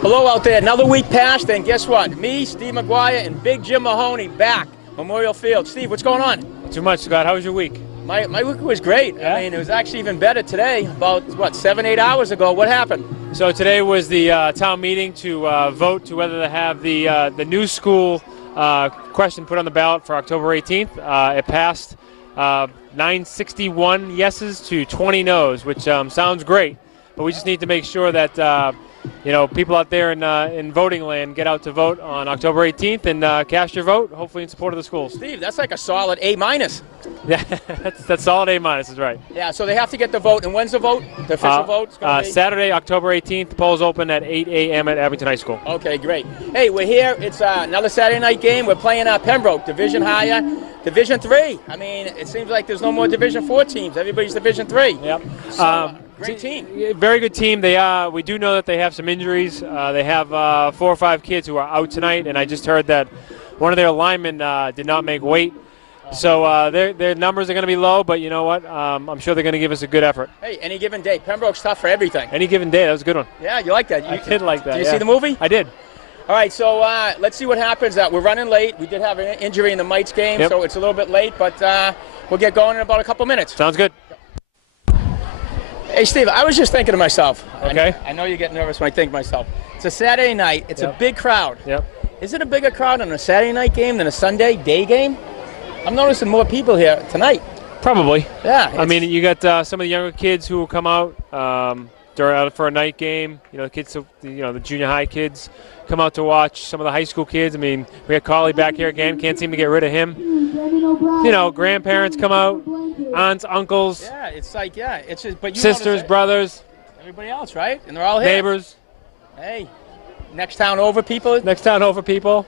Hello out there. Another week passed, and guess what? Me, Steve McGuire, and Big Jim Mahoney back. Memorial Field. Steve, what's going on? Not too much, Scott. How was your week? My week was great. Yeah? I mean, it was actually even better today. About, 7-8 hours ago. What happened? So today was the town meeting to vote to whether to have the new school question put on the ballot for October 18th. It passed 961 yeses to 20 noes, which sounds great. But we just need to make sure that people out there in voting land get out to vote on October 18th and cast your vote, hopefully in support of the schools. Steve, that's like a solid A-. Yeah, that's solid A- is right. Yeah, so they have to get the vote. And when's the vote? The official vote? Saturday, October 18th. The polls open at 8 a.m. at Abington High School. Okay, great. Hey, we're here. It's another Saturday night game. We're playing Pembroke, Division higher, Division 3. I mean, it seems like there's no more Division 4 teams. Everybody's Division 3. Yep. So, great team. Very good team. We do know that they have some injuries. They have 4 or 5 kids who are out tonight, and I just heard that one of their linemen did not make weight. So their numbers are going to be low, but you know what? I'm sure they're going to give us a good effort. Hey, any given day. Pembroke's tough for everything. Any given day. That was a good one. Yeah, you like that. I did like that. Did you see the movie? I did. All right, so let's see what happens. We're running late. We did have an injury in the Mites game, so it's a little bit late, but we'll get going in about a couple minutes. Sounds good. Hey, Steve, I was just thinking to myself. Okay. I know you get nervous when I think to myself. It's a Saturday night. It's a big crowd. Yep. Is it a bigger crowd on a Saturday night game than a Sunday day game? I'm noticing more people here tonight. Probably. Yeah. I mean, you got some of the younger kids who will come out for a night game. You know, the kids, the junior high kids come out to watch. Some of the high school kids. I mean, we got Carly back here again. Can't seem to get rid of him. You know, grandparents come out, aunts, uncles. Yeah, it's like, it's just, but you sisters, brothers. Everybody else, right? And they're all here. Neighbors. Hey, next town over people. Next town over people.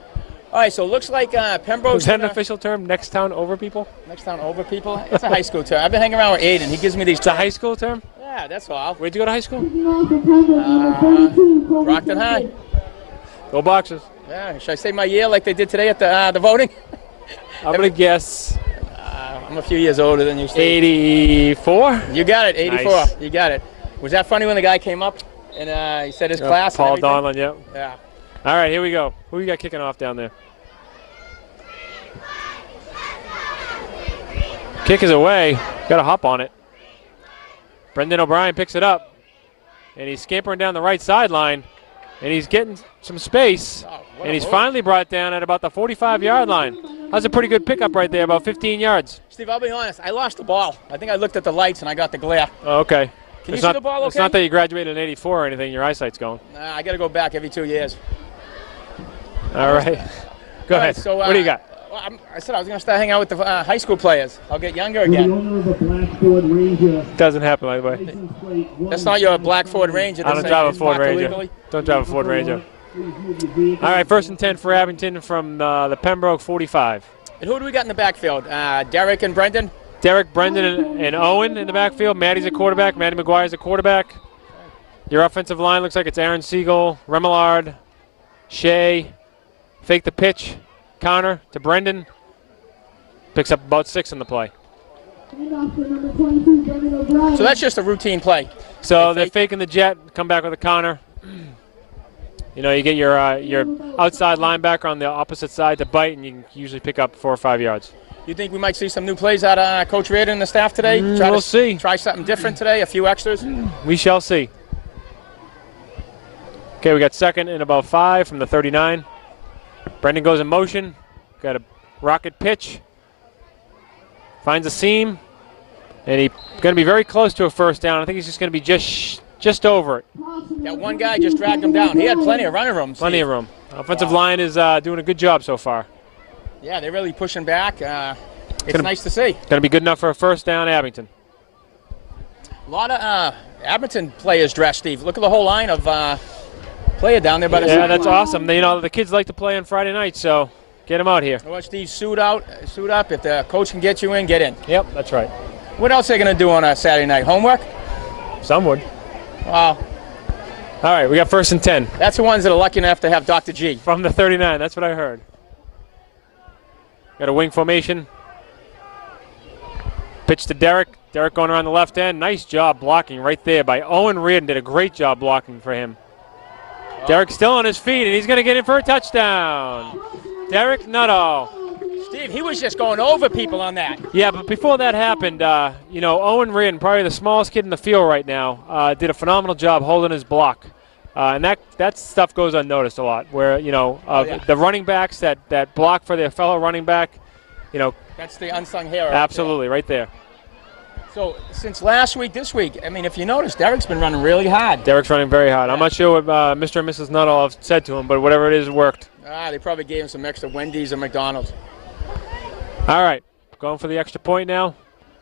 All right, so it looks like Pembroke. Is that an official term? Next town over people? Next town over people? It's a high school term. I've been hanging around with Aiden. He gives me these. It's a high school term? Yeah, that's all. Where'd you go to high school? Brockton High. Go Boxers. Yeah, should I say my year like they did today at the voting? I'm going to guess. I'm a few years older than you, Steve. 84? You got it, 84. Nice. You got it. Was that funny when the guy came up and he said his class? Paul Donlin, yeah. Yeah. All right, here we go. Who you got kicking off down there? Kick is away. Got to hop on it. Brendan O'Brien picks it up, and he's scampering down the right sideline, and he's getting some space, and he's finally brought down at about the 45-yard line. That's a pretty good pickup right there, about 15 yards. Steve, I'll be honest. I lost the ball. I think I looked at the lights and I got the glare. Oh, okay. Can you see the ball okay? It's not that you graduated in 84 or anything. Your eyesight's going. Nah, I got to go back every 2 years. All right. Go ahead. So, what do you got? I said I was going to start hanging out with the high school players. I'll get younger again. Doesn't happen, by the way. That's not your Black Ford Ranger. I don't drive a Ford Ranger. Don't drive a Ford Ranger. All right, 1st and 10 for Abington from the Pembroke 45. And who do we got in the backfield? Derek and Brendan? Derek, Brendan, and Owen in the backfield. Maddie's a quarterback. Maddie McGuire's a quarterback. Your offensive line looks like it's Aaron Siegel, Remillard, Shea. Fake the pitch. Connor to Brendan. Picks up about 6 in the play. So that's just a routine play. So they're faking the jet, come back with a Connor. You know, you get your outside linebacker on the opposite side to bite, and you can usually pick up 4 or 5 yards. You think we might see some new plays out of Coach Reardon and the staff today? We'll see. Try something different today, a few extras? We shall see. Okay, we got 2nd and about 5 from the 39. Brendan goes in motion. Got a rocket pitch. Finds a seam. And he's going to be very close to a first down. I think he's just going to be just over it. That one guy just dragged him down. He had plenty of running room. Plenty of room. Offensive line is doing a good job so far. Yeah, they're really pushing back. It's nice to see. Going to be good enough for a first down, Abington. A lot of Abington players dressed, Steve. Look at the whole line of player down there by the Yeah, that's awesome. You know, the kids like to play on Friday night, so get them out here. Well, Steve, suit up. If the coach can get you in, get in. Yep, that's right. What else are they going to do on a Saturday night? Homework? Some would. Wow. All right, we got 1st and 10. That's the ones that are lucky enough to have Dr. G. From the 39, that's what I heard. Got a wing formation. Pitch to Derek. Derek going around the left end. Nice job blocking right there by Owen Reardon. Did a great job blocking for him. Derek's still on his feet, and he's going to get in for a touchdown. Derek Nuttall. Steve, he was just going over people on that. Yeah, but before that happened, Owen Reardon, probably the smallest kid in the field right now, did a phenomenal job holding his block. And that stuff goes unnoticed a lot, where, the running backs that block for their fellow running back, That's the unsung hero. Absolutely, right there. So since last week, this week, I mean, if you notice, Derek's been running really hard. Derek's running very hard. I'm not sure what Mr. and Mrs. Nuttall have said to him, but whatever it is, it worked. They probably gave him some extra Wendy's or McDonald's. All right, going for the extra point now.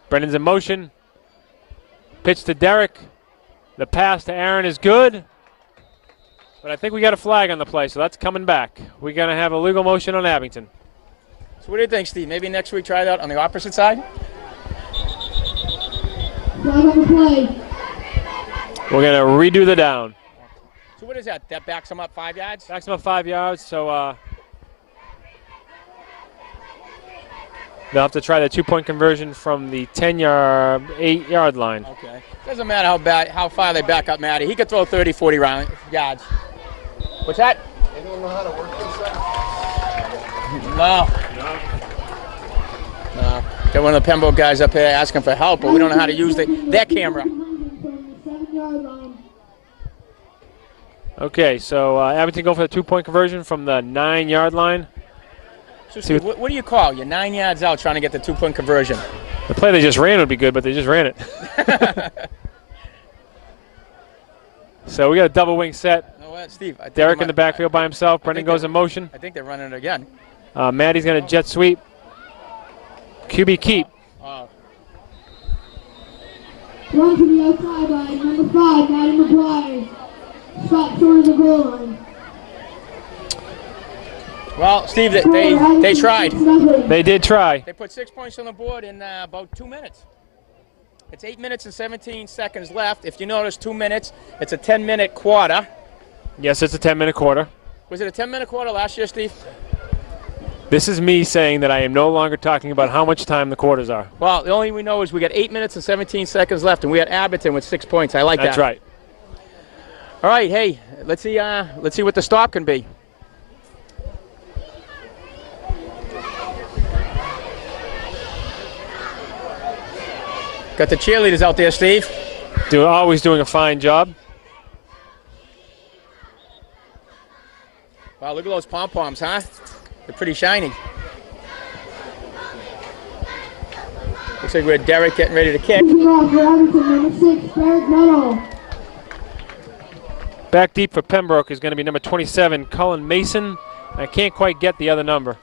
Brennan's in motion. Pitch to Derek. The pass to Aaron is good. But I think we got a flag on the play, so that's coming back. We're going to have a legal motion on Abington. So what do you think, Steve? Maybe next week try it out on the opposite side? Flag on the play. We're going to redo the down. So what is that? That backs him up 5 yards? Backs him up 5 yards, so they'll have to try the 2-point conversion from the 10-yard, 8-yard line. Okay. Doesn't matter how far they back up Matty. He could throw 30, 40 yards. What's that? They don't know how to work this No. Got one of the Pembroke guys up here asking for help, but we don't know how to use their camera. Okay, so Abington go for the 2-point conversion from the 9-yard line. So Steve, what do you call? You're 9 yards out trying to get the 2-point conversion. The play they just ran would be good, but they just ran it. So we got a double wing set. You know what, Steve? Derek in the backfield by himself. Brendan goes in motion. I think they're running it again. Maddie's going to jet sweep. QB keep. Run to the outside by number 5, Maddie McGuire. Stop short of the goal line. Well, Steve, they tried. They did try. They put 6 points on the board in about 2 minutes. It's 8 minutes and 17 seconds left. If you notice, 2 minutes, it's a 10-minute quarter. Yes, it's a 10-minute quarter. Was it a 10-minute quarter last year, Steve? This is me saying that I am no longer talking about how much time the quarters are. Well, the only we know is we got 8 minutes and 17 seconds left, and we had Abington with 6 points. I like that. That's right. All right, hey, let's see what the stop can be. Got the cheerleaders out there, Steve. Always doing a fine job. Wow, look at those pom-poms, huh? They're pretty shiny. Looks like we're Derek getting ready to kick. Back deep for Pembroke is going to be number 27, Cullen Mason. I can't quite get the other number.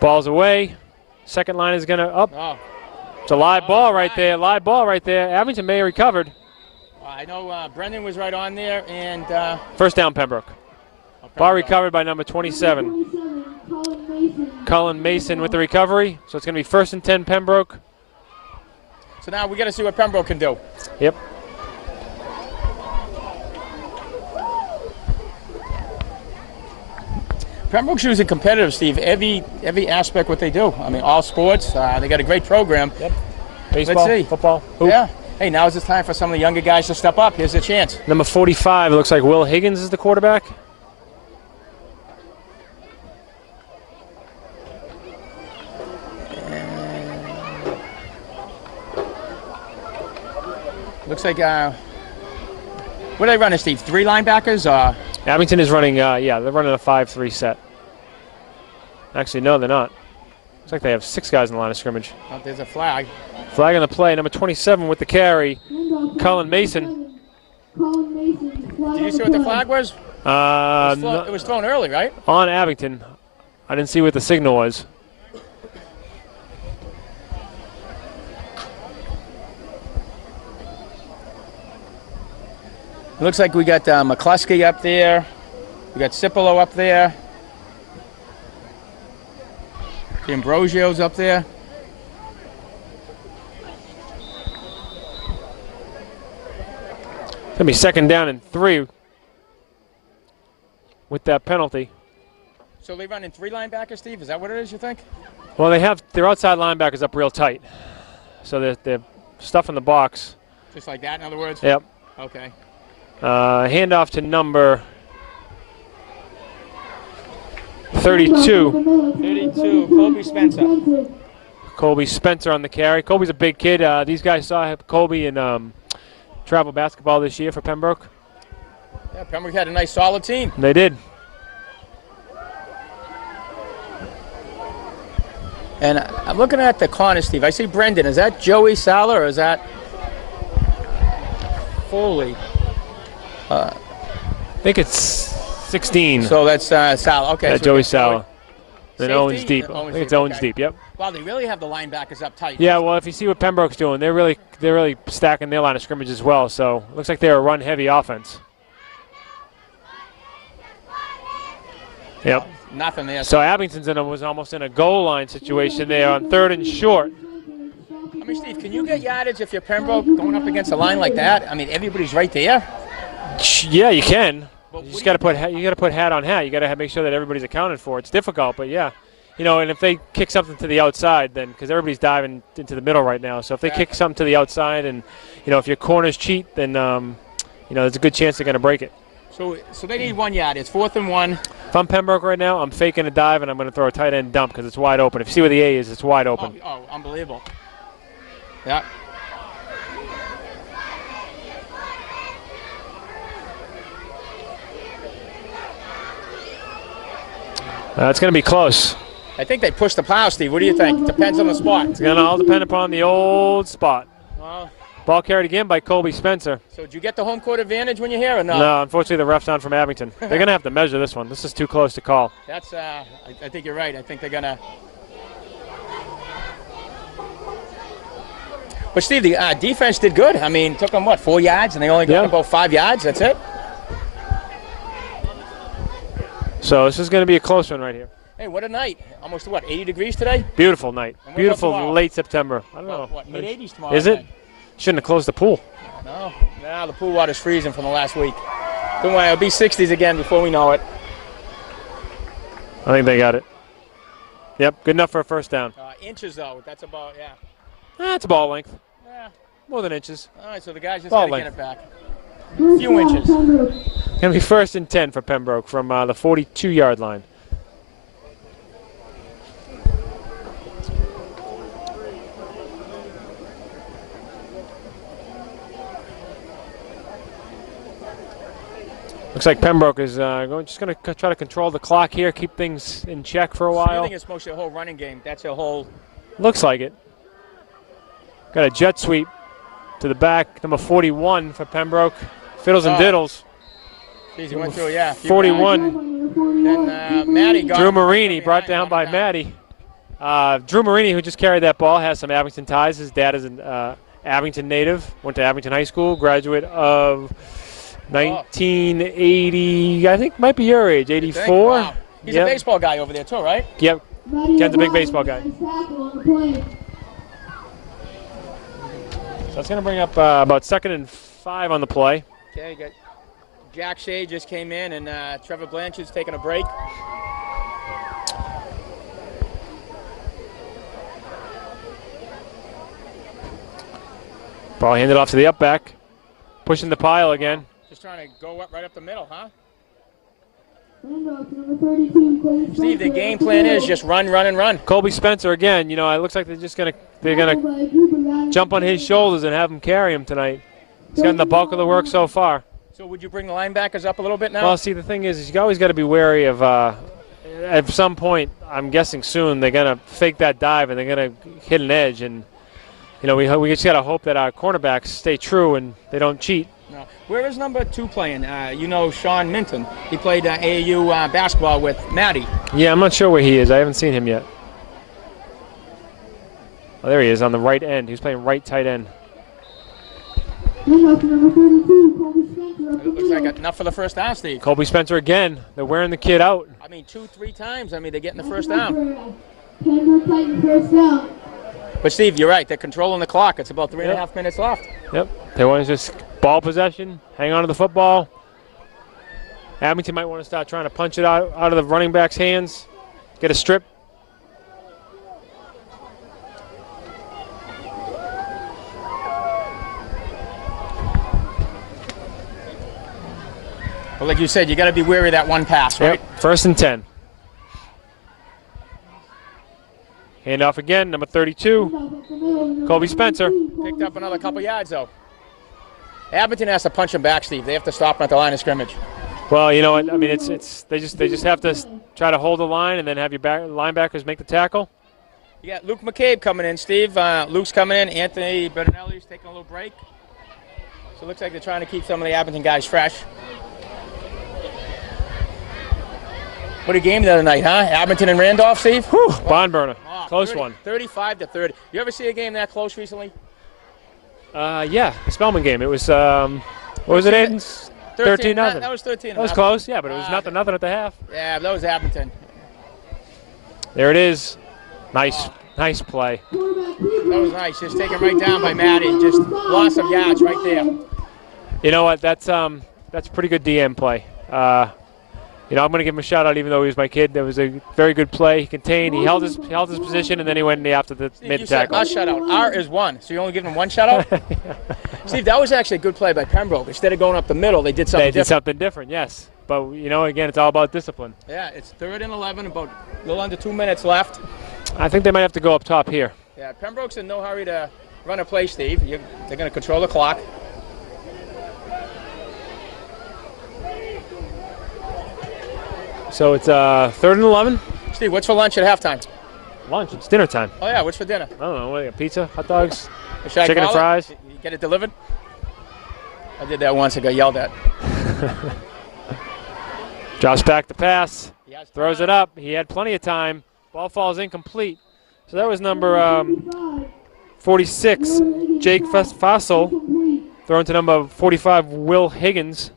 Ball's away. Second line is going to up. Oh. It's a live ball right there. Live ball right there. Abington may have recovered. I know Brendan was right on there, and first down, Pembroke. Ball recovered by number 27. Cullen Mason with the recovery. So it's going to be 1st and 10, Pembroke. So now we got to see what Pembroke can do. Yep. Pembroke's usually competitive, Steve. Every aspect what they do. I mean, all sports. They got a great program. Yep. Baseball, let's see. football. Hoop. Yeah. Hey, now is the time for some of the younger guys to step up. Here's a chance. Number 45, it looks like Will Higgins is the quarterback. Looks like, what are they running, Steve? 3 linebackers? Abington is running, they're running a 5-3 set. Actually, no, they're not. Looks like they have 6 guys in the line of scrimmage. Oh, there's a flag. Flag on the play, number 27 with the carry, Cullen Mason. Did you see what the flag was? It was thrown early, right? On Abington. I didn't see what the signal was. It looks like we got McCluskey up there. We got Cipolo up there. Ambrosio's up there. It's going to be 2nd down and 3 with that penalty. So they running 3 linebackers, Steve? Is that what it is, you think? Well, they have their outside linebackers up real tight. So they're stuffing the box. Just like that, in other words? Yep. Okay. Handoff to number 32. 32, Colby Spencer. Colby Spencer on the carry. Colby's a big kid. These guys saw Colby in travel basketball this year for Pembroke. Yeah, Pembroke had a nice solid team. They did. And I'm looking at the corner, Steve. I see Brendan. Is that Joey Sala or is that Foley? I think it's 16. So that's Sala. Okay. So Joey Sala. Then Safety? Owens deep. Owens I think it's deep, Owens okay. deep. Yep. Wow, they really have the linebackers up tight. Yeah. Well, if you see what Pembroke's doing, they're really stacking their line of scrimmage as well. So it looks like they're a run-heavy offense. Yep. Nothing there. So Abington's was almost in a goal line situation there on 3rd and short. I mean, Steve, can you get yardage if you're Pembroke going up against a line like that? I mean, everybody's right there. Yeah, you can. But You just got to put hat on hat. You got to make sure that everybody's accounted for. It's difficult, but yeah, and if they kick something to the outside, then because everybody's diving into the middle right now, so if they kick something to the outside, and if your corners cheat, then there's a good chance they're going to break it. So they need 1 yard. It's 4th and 1. If I'm Pembroke right now, I'm faking a dive and I'm going to throw a tight end dump because it's wide open. If you see where the A is, it's wide open. Oh, unbelievable. Yeah. It's going to be close. I think they pushed the plow, Steve. What do you think? Depends on the spot. It's going to all depend upon the old spot. Well, Ball carried again by Colby Spencer. so did you get the home court advantage when you're here or no? No, unfortunately the ref's on from Abington. They're going to have to measure this one. This is too close to call. That's, I think you're right. I think they're going to. But, Steve, the defense did good. I mean, took them, 4 yards, and they only got about 5 yards. That's it? So this is going to be a close one right here. Hey, what a night. Almost, 80 degrees today? Beautiful night. And what about Beautiful tomorrow? late September. I don't know. What, mid-80s tomorrow? Is it? Shouldn't have closed the pool. No. Now the pool water's freezing from the last week. Don't worry, it'll be 60s again before we know it. I think they got it. Yep, good enough for a first down. Inches, though. That's about, It's a ball length. Yeah. More than inches. All right, so the guys just Ball got to get length. it back. A few inches. Going to be 1st and 10 for Pembroke from the 42-yard line. Looks like Pembroke is just going to try to control the clock here, keep things in check for a You while. think it's mostly a whole running game. That's a whole. Looks like it. Got a jet sweep to the back, number 41 for Pembroke. Fiddles and diddles. Geez, he went through, a few 41. Then Matty got Drew him Marini brought behind, down by Matty. Drew Marini, who just carried that ball, has some Abington ties. His dad is an Abington native, went to Abington High School, graduate of 1980, I think might be your age, 84. Wow. He's a baseball guy over there too, right? Yep. Ken's a big baseball guy. So it's going to bring up about 2nd and 5 on the play. Okay, you got Jack Shea just came in, and Trevor Blanchard's taking a break. Ball handed off to the up back. Pushing the pile again. Just trying to go right up the middle, huh? Steve, the game plan is just run, run, and run. Colby Spencer again. It looks like they're gonna jump on his shoulders and have him carry him tonight. He's gotten the bulk of the work so far. So would you bring the linebackers up a little bit now? Well, see, the thing is you always got to be wary of. At some point, I'm guessing soon they're gonna fake that dive and they're gonna hit an edge, and we just gotta hope that our cornerbacks stay true and they don't cheat. No. Where is number 2 playing? Sean Minton. He played AAU basketball with Matty. Yeah, I'm not sure where he is. I haven't seen him yet. Oh, there he is on the right end. He was playing right tight end. Number 32, Colby Spencer. It looks like enough for the first down, Steve. Colby Spencer again. They're wearing the kid out. I mean, 2-3 times. I mean, they're getting the first down. Pembroke Titan first down. But, Steve, you're right. They're controlling the clock. It's about 3.5 minutes left. Yep. They want to just ball possession, hang on to the football. Abington might want to start trying to punch it out of the running back's hands, get a strip. Well, like you said, you got to be wary of that one pass, right? Yep. 1st and 10. Hand off again, number 32, Kobe Spencer. Picked up another couple yards, though. Abington has to punch him back, Steve. They have to stop him at the line of scrimmage. Well, you know what? I mean, they just have to try to hold the line and then have your linebackers make the tackle. You got Luke McCabe coming in, Steve. Luke's coming in. Anthony Bertinelli's taking a little break. So it looks like they're trying to keep some of the Abington guys fresh. What a game the other night, huh? Abington and Randolph, Steve? Whew, barn burner. Oh, Close one. 35-30. You ever see a game that close recently? Yeah, the Spellman game. It was, what was it, Aiden? 13-0. That was 13. That was close, yeah, but it was nothing at the half. Yeah, that was Abington. There it is. Nice play. That was nice. Just taken right down by Matty. Just loss of yards right there. You know what? That's pretty good DM play. You know, I'm going to give him a shout out, even though he was my kid. That was a very good play. He contained. He held his position, and then he went after the mid tackle. You said shutout. R is 1, so you only give him 1 shutout. Steve, that was actually a good play by Pembroke. Instead of going up the middle, they did something different. They did something different, yes. But you know, again, it's all about discipline. Yeah, it's 3rd and 11, about a little under 2 minutes left. I think they might have to go up top here. Yeah, Pembroke's in no hurry to run a play, Steve. They're going to control the clock. So it's 3rd and 11. Steve, what's for lunch at halftime? Lunch. It's dinner time. Oh, yeah, what's for dinner? I don't know. What do you got? Pizza, hot dogs, Should I chicken and call fries. it? You get it delivered? I did that once. I got yelled at. Drops back the pass. Throws it up. He had plenty of time. Ball falls incomplete. So that was number 46, Jake Fassel, thrown to number 45, Will Higgins.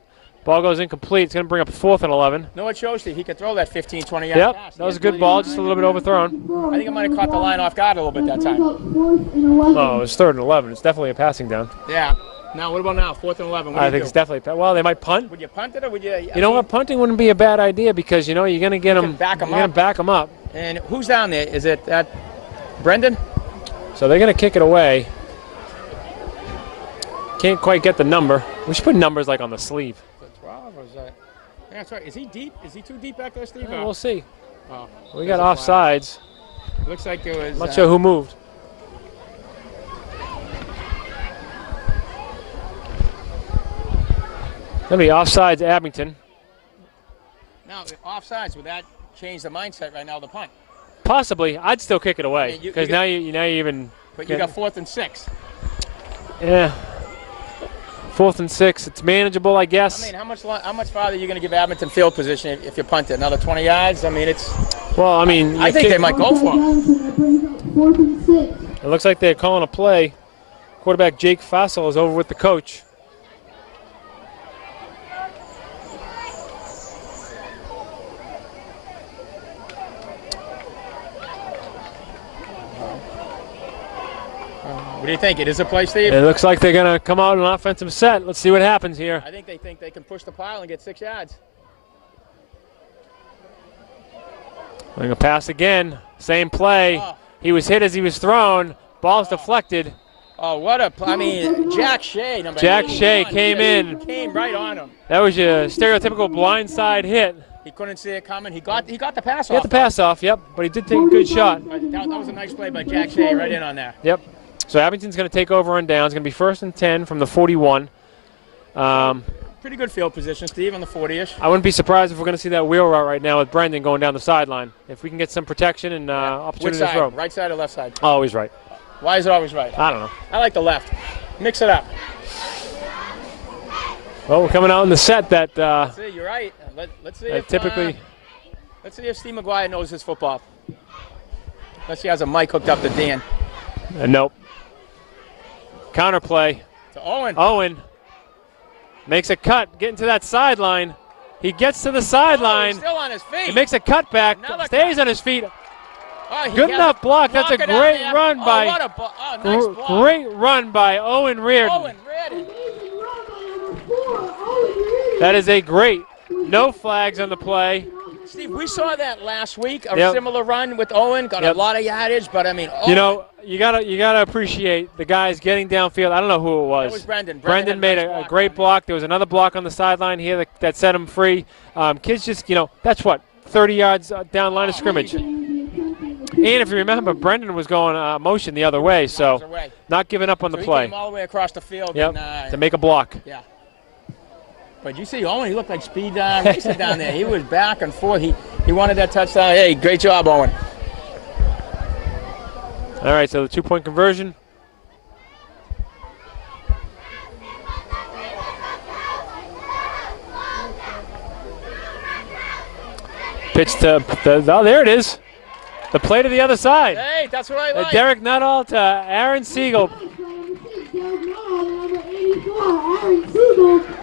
Ball goes incomplete. It's going to bring up 4th and 11. No, it shows Steve. He could throw that 15, 20 yard pass. That was a good ball, just a little bit overthrown. I think it might have caught the line off guard a little bit that time. Oh, it was 3rd and 11. It's definitely a passing down. Yeah. Now, what about now? 4th and 11. I think it's definitely. Well, they might punt. Would you punt it or would you? You know what? Punting wouldn't be a bad idea because you know you're going to get them. Back them you're going to back them up. And who's down there? Is it Brendan? So they're going to kick it away. Can't quite get the number. We should put numbers like on the sleeve. Is it 12 or is that? Yeah, that's right. Is he deep? Is he too deep back there, Steve? We'll see. Oh, We got offsides. Looks like it was. I'm not sure who moved. Going to be offsides Abington. Now, offsides, would that change the mindset right now, the punt? Possibly. I'd still kick it away because now you even. But you got 4th and 6. Yeah. 4th and 6. It's manageable, I guess. I mean, how much farther are you going to give Abington field position if you punt it? Another 20 yards? I mean, it's. Well, I mean, I think they might go for it. It looks like they're calling a play. Quarterback Jake Fassel is over with the coach. What do you think? It is a play, Steve? It looks like they're going to come out in an offensive set. Let's see what happens here. I think they can push the pile and get 6 yards. They're going to pass again. Same play. Oh. He was hit as he was thrown. Ball's deflected. Oh, what a play. I mean, Jack Shea, number Jack 81, Shea came in. Came right on him. That was your stereotypical blindside hit. He couldn't see it coming. He got the pass off. He got the pass off, yep, but he did take a good shot. That was a nice play by Jack Shea right in on there. Yep. So Abington's going to take over on downs. It's going to be 1st and 10 from the 41. Pretty good field position, Steve, on the 40-ish. I wouldn't be surprised if we're going to see that wheel route right now with Brendan going down the sideline. If we can get some protection and opportunity Which to throw. side? Right side or left side? Always right. Why is it always right? I don't know. I like the left. Mix it up. Well, we're coming out in the set that See, you're right. Let's see if typically. Let's see if Steve McGuire knows his football. Unless he has a mic hooked up to Dan. Nope. Counter play. To Owen. Owen makes a cut, getting to that sideline. He gets to the sideline. He's still on his feet. He makes a cut back, Another stays cut. on his feet. Oh, Good enough block. That's a Knock it out great there. run by. What a nice block. Great run by Owen Reardon. Owen Reardon. That is a great. No flags on the play. Steve, we saw that last week, a Yep. similar run with Owen, got Yep. a lot of yardage, but I mean, You know, you gotta appreciate the guys getting downfield. I don't know who it was. That was Brendan. Brendan made a great block. There was another block on the sideline here that set him free. Kids just, that's what, 30 yards down line of scrimmage. And if you remember, Brendan was going motion the other way, so not giving up on the He play. came all the way across the field. Yep, And, to make a block. Yeah. But you see Owen, he looked like speed racer down there. He was back and forth. He wanted that touchdown. Hey, great job, Owen. All right, so the 2-point conversion. Pitch to there it is. The play to the other side. Hey, that's what I like. Derek Nuttall to Aaron Siegel.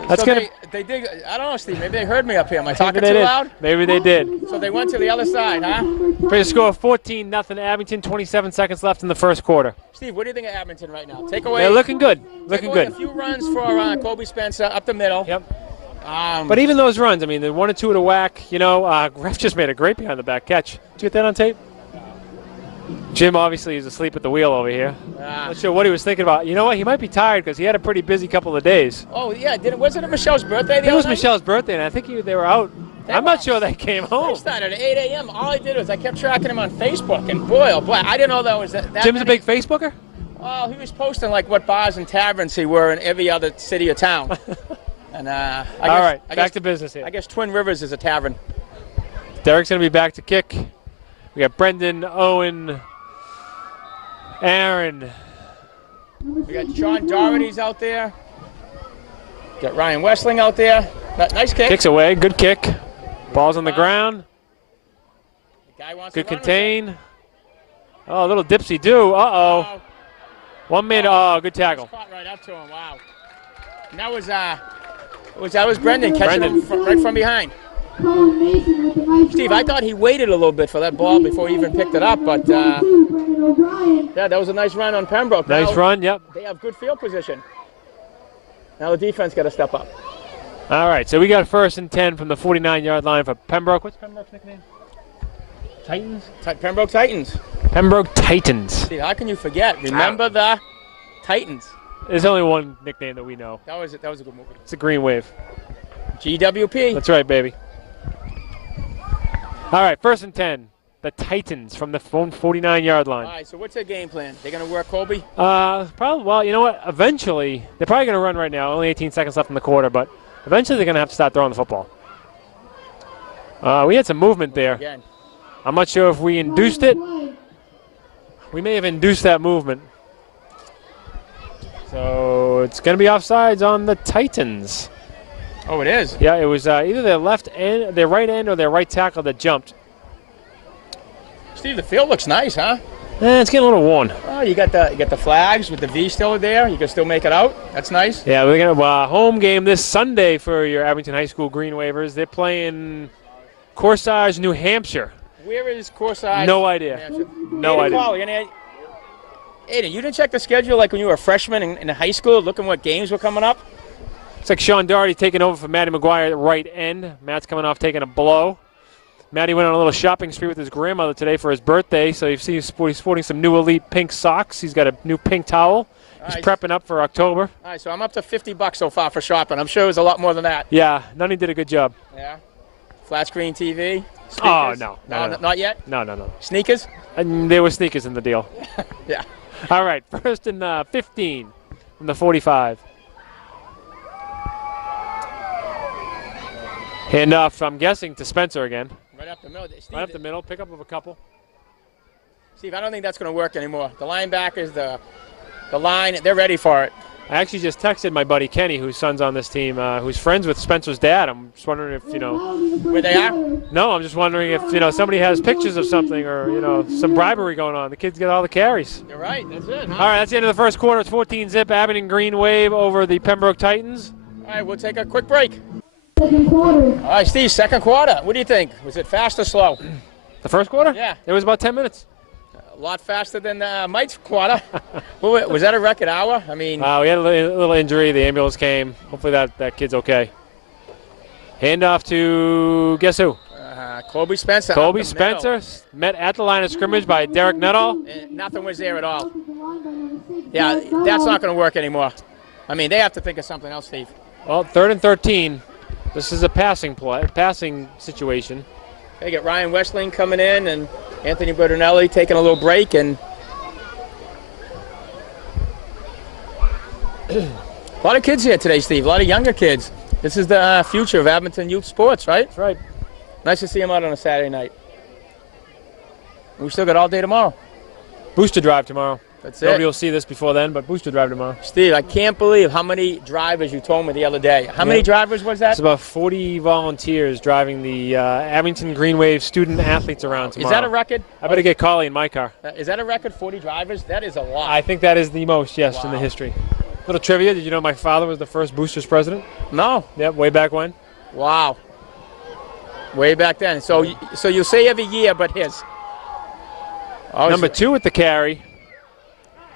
That's so gonna. they did. I don't know, Steve. Maybe they heard me up here. Am I talking Maybe they too did. loud? Maybe they did. So they went to the other side, huh? For a score of 14-0 Abington. 27 seconds left in the first quarter. Steve, what do you think of Abington right now? Take away. They're looking good. Take Looking away good. a few runs for Kobe Spencer up the middle. Yep. Um, But even those runs, I mean, the 1 or 2 to whack. Ref just made a great behind-the-back catch. Did you get that on tape? Jim obviously is asleep at the wheel over here. Not sure what he was thinking about. You know what? He might be tired because he had a pretty busy couple of days. Oh yeah, wasn't it Michelle's birthday? It was Michelle's birthday, and I think they were out. I'm not sure they came They home. started at 8 a.m. All I did was I kept tracking him on Facebook, and boy, oh boy, I didn't know that was that. Jim's a many. big Facebooker? Oh, he was posting like what bars and taverns he were in every other city or town. And I guess, All right, I back guess, to business here. I guess Twin Rivers is a tavern. Derek's going to be back to kick. We got Brendan, Owen, Aaron. We got John Doherty's out there. Got Ryan Westling out there. Nice kick. Kicks away, good kick. Ball's on the ground. The guy wants Good to run with contain. Oh, a little dipsy do. it. Uh-oh. Oh, 1 minute. Oh, good tackle. caught right up to him. Wow. And that was Brendan catching Brendan. him right from behind. Colin Mason with the nice Steve, I thought he waited a little bit for that ball before he even picked it up, but Brendan O'Brien. yeah, that was a nice run on Pembroke. Nice Now run, yep. They have good field position. Now the defense got to step up. All right, so we got 1st and 10 from the 49-yard line for Pembroke. What's Pembroke's nickname? Titans? Pembroke Titans. Pembroke Titans. Steve, how can you forget? Remember the Titans. There's only one nickname that we know. That was a good movie. It's a Green Wave. GWP. That's right, baby. All right, 1st and 10. The Titans from the 49-yard line. All right, so what's their game plan? They're going to work Kobe? Probably. Well, you know what? Eventually, they're probably going to run right now. Only 18 seconds left in the quarter, but eventually they're going to have to start throwing the football. We had some movement there. Again. I'm not sure if we induced it. We may have induced that movement. So it's going to be offsides on the Titans. Oh, it is? Yeah, it was either their right end, or their right tackle that jumped. Steve, the field looks nice, huh? It's getting a little worn. Oh, you got the flags with the V still there. You can still make it out. That's nice. Yeah, we're going to have a home game this Sunday for your Abington High School Green Wavers. They're playing Corsage, New Hampshire. Where is Corsage? No idea. No idea. Aiden, you didn't check the schedule like when you were a freshman in high school, looking what games were coming up? It's like Sean Doherty taking over for Matty McGuire at right end. Matt's coming off taking a blow. Matty went on a little shopping spree with his grandmother today for his birthday, so you see he's sporting some new Elite pink socks. He's got a new pink towel. He's prepping up for October. All right, so I'm up to $50 so far for shopping. I'm sure it was a lot more than that. Yeah, Nunny did a good job. Yeah. Flat screen TV. Sneakers? Oh, no. Not yet? No. Sneakers? And there were sneakers in the deal. Yeah. All right, 1st and 15 from the 45. Handoff, I'm guessing, to Spencer again. Right up the middle. Steve, Right up the middle, pick up of a couple. Steve, I don't think that's going to work anymore. The linebackers, the line, they're ready for it. I actually just texted my buddy Kenny, whose son's on this team, who's friends with Spencer's dad. I'm just wondering if, Where they are? No, I'm just wondering if, somebody has pictures of something or, some bribery going on. The kids get all the carries. You're right. That's it, huh? All right, that's the end of the first quarter. It's 14-zip, Abington Green Wave over the Pembroke Titans. All right, we'll take a quick break. Second quarter. All right, Steve, second quarter. What do you think? Was it fast or slow? The first quarter? Yeah. It was about 10 minutes. A lot faster than Mike's quarter. Was that a record hour? I mean, We had a little injury. The ambulance came. Hopefully that kid's okay. Handoff to guess who? Colby Spencer. Colby Spencer met at the line of scrimmage by Derek Nuttall. And nothing was there at all. Yeah, that's not going to work anymore. I mean, they have to think of something else, Steve. Well, 3rd and 13. This is a passing situation. They get Ryan Westling coming in and Anthony Bertinelli taking a little break. And a lot of kids here today, Steve. A lot of younger kids. This is the future of Abington youth sports, right? That's right. Nice to see them out on a Saturday night. We still got all day tomorrow. Booster drive tomorrow. That's Nobody it. will see this before then, but booster drive tomorrow. Steve, I can't believe how many drivers you told me the other day. How many drivers was that? It's about 40 volunteers driving the Abington Green Wave student athletes around tomorrow. Is that a record? I better get Carly in my car. Is that a record, 40 drivers? That is a lot. I think that is the most, yes, in the Wow. history. Little trivia, did you know my father was the first Boosters president? No. Yep, way back when. Wow. Way back then. So you say every year but his. Number 2 at the carry.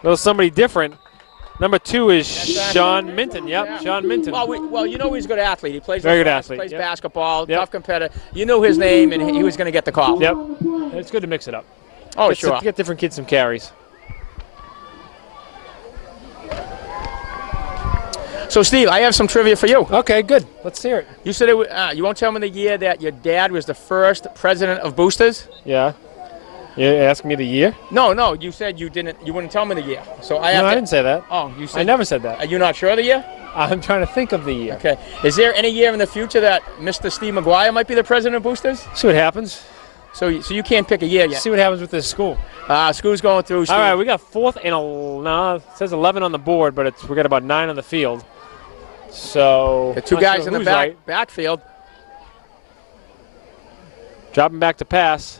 Little somebody different. Number 2 is Sean Minton. Yep, Yeah. Sean Minton. Well, you know he's a good athlete. He plays Very good lacrosse, athlete, plays yep. basketball, Yep. tough competitor. You knew his name, and he was going to get the call. Yep. It's good to mix it up. Oh, Get sure. Get different kids some carries. So, Steve, I have some trivia for you. Okay, good. Let's hear it. You said you won't tell me the year that your dad was the first president of Boosters? Yeah. You're asking me the year? No. You said you wouldn't tell me the year. So I have No, to. I didn't say that. Oh, you said. I never said that. Are you not sure of the year? I'm trying to think of the year. Okay. Is there any year in the future that Mr. Steve McGuire might be the president of Boosters? See what happens. So you can't pick a year yet. See what happens with this school. School's going through. Steve. All right, we got 4th and no, it says 11 on the board, but we got about 9 on the field. So The two not guys sure in the who's back right. backfield. Dropping back to pass.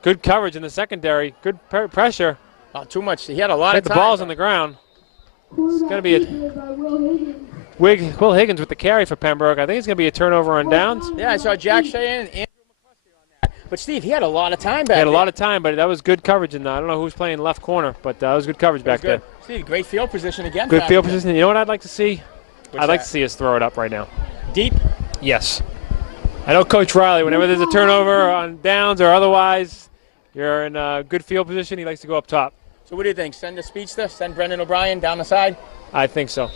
Good coverage in the secondary. Good pressure. Oh, too much. He had a lot Hit of the time. ball's on the ground. It's gonna be a- Will Higgins with the carry for Pembroke. I think it's going to be a turnover on downs. Yeah, I saw Jack Shea and Andrew McCluskey on that. But Steve, he had a lot of time back He had a there. lot of time, but that was good coverage. I don't know who's playing left corner, but that was good coverage back there. Good. Steve, great field position again. Good back field there. position. You know what I'd like to see? What's I'd like that? to see us throw it up right now. Deep. Yes. I know Coach Riley, whenever there's a turnover on downs or otherwise, you're in a good field position, he likes to go up top. So what do you think? Send the speedster? Send Brendan O'Brien down the side? I think so.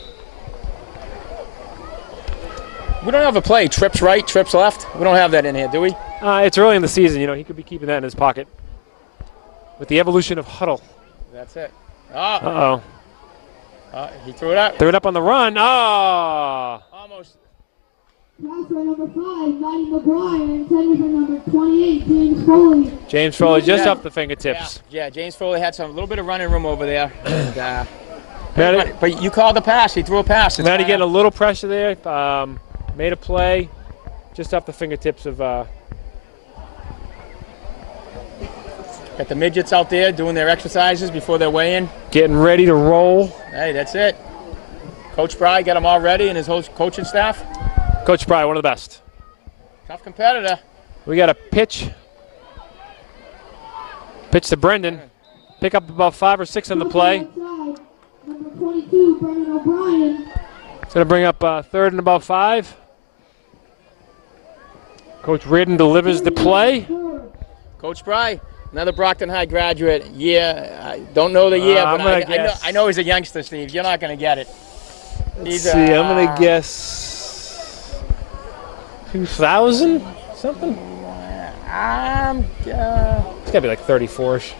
We don't have a play. Trips right, trips left. We don't have that in here, do we? It's early in the season. He could be keeping that in his pocket. With the evolution of huddle. That's it. Uh-oh. He threw it out. Threw it up on the run. Oh! Almost. Pass by number 5, Matty McGuire, intended for number 28, James Foley. James Foley just Yeah. off the fingertips. Yeah, James Foley had a little bit of running room over there. And, Matty, but you called the pass. He threw a pass. It's Matty fine. getting a little pressure there. Made a play just off the fingertips of Got the midgets out there doing their exercises before their weigh-in. getting ready to roll. Hey, that's it. Coach Bry got them all ready and his whole coaching staff. Coach Pry, one of the best. Tough competitor. We got a pitch. Pitch to Brendan. Pick up about 5 or 6 on the play. Outside, number 22, Brendan O'Brien. It's going to bring up 3rd and about 5. Coach Reardon delivers the play. Coach Bry, another Brockton High graduate. Yeah, I don't know the year, I'm but gonna I know, guess. I know he's a youngster, Steve. You're not going to get it. Let's see, I'm going to guess 2000 something. It's got to be like 34ish.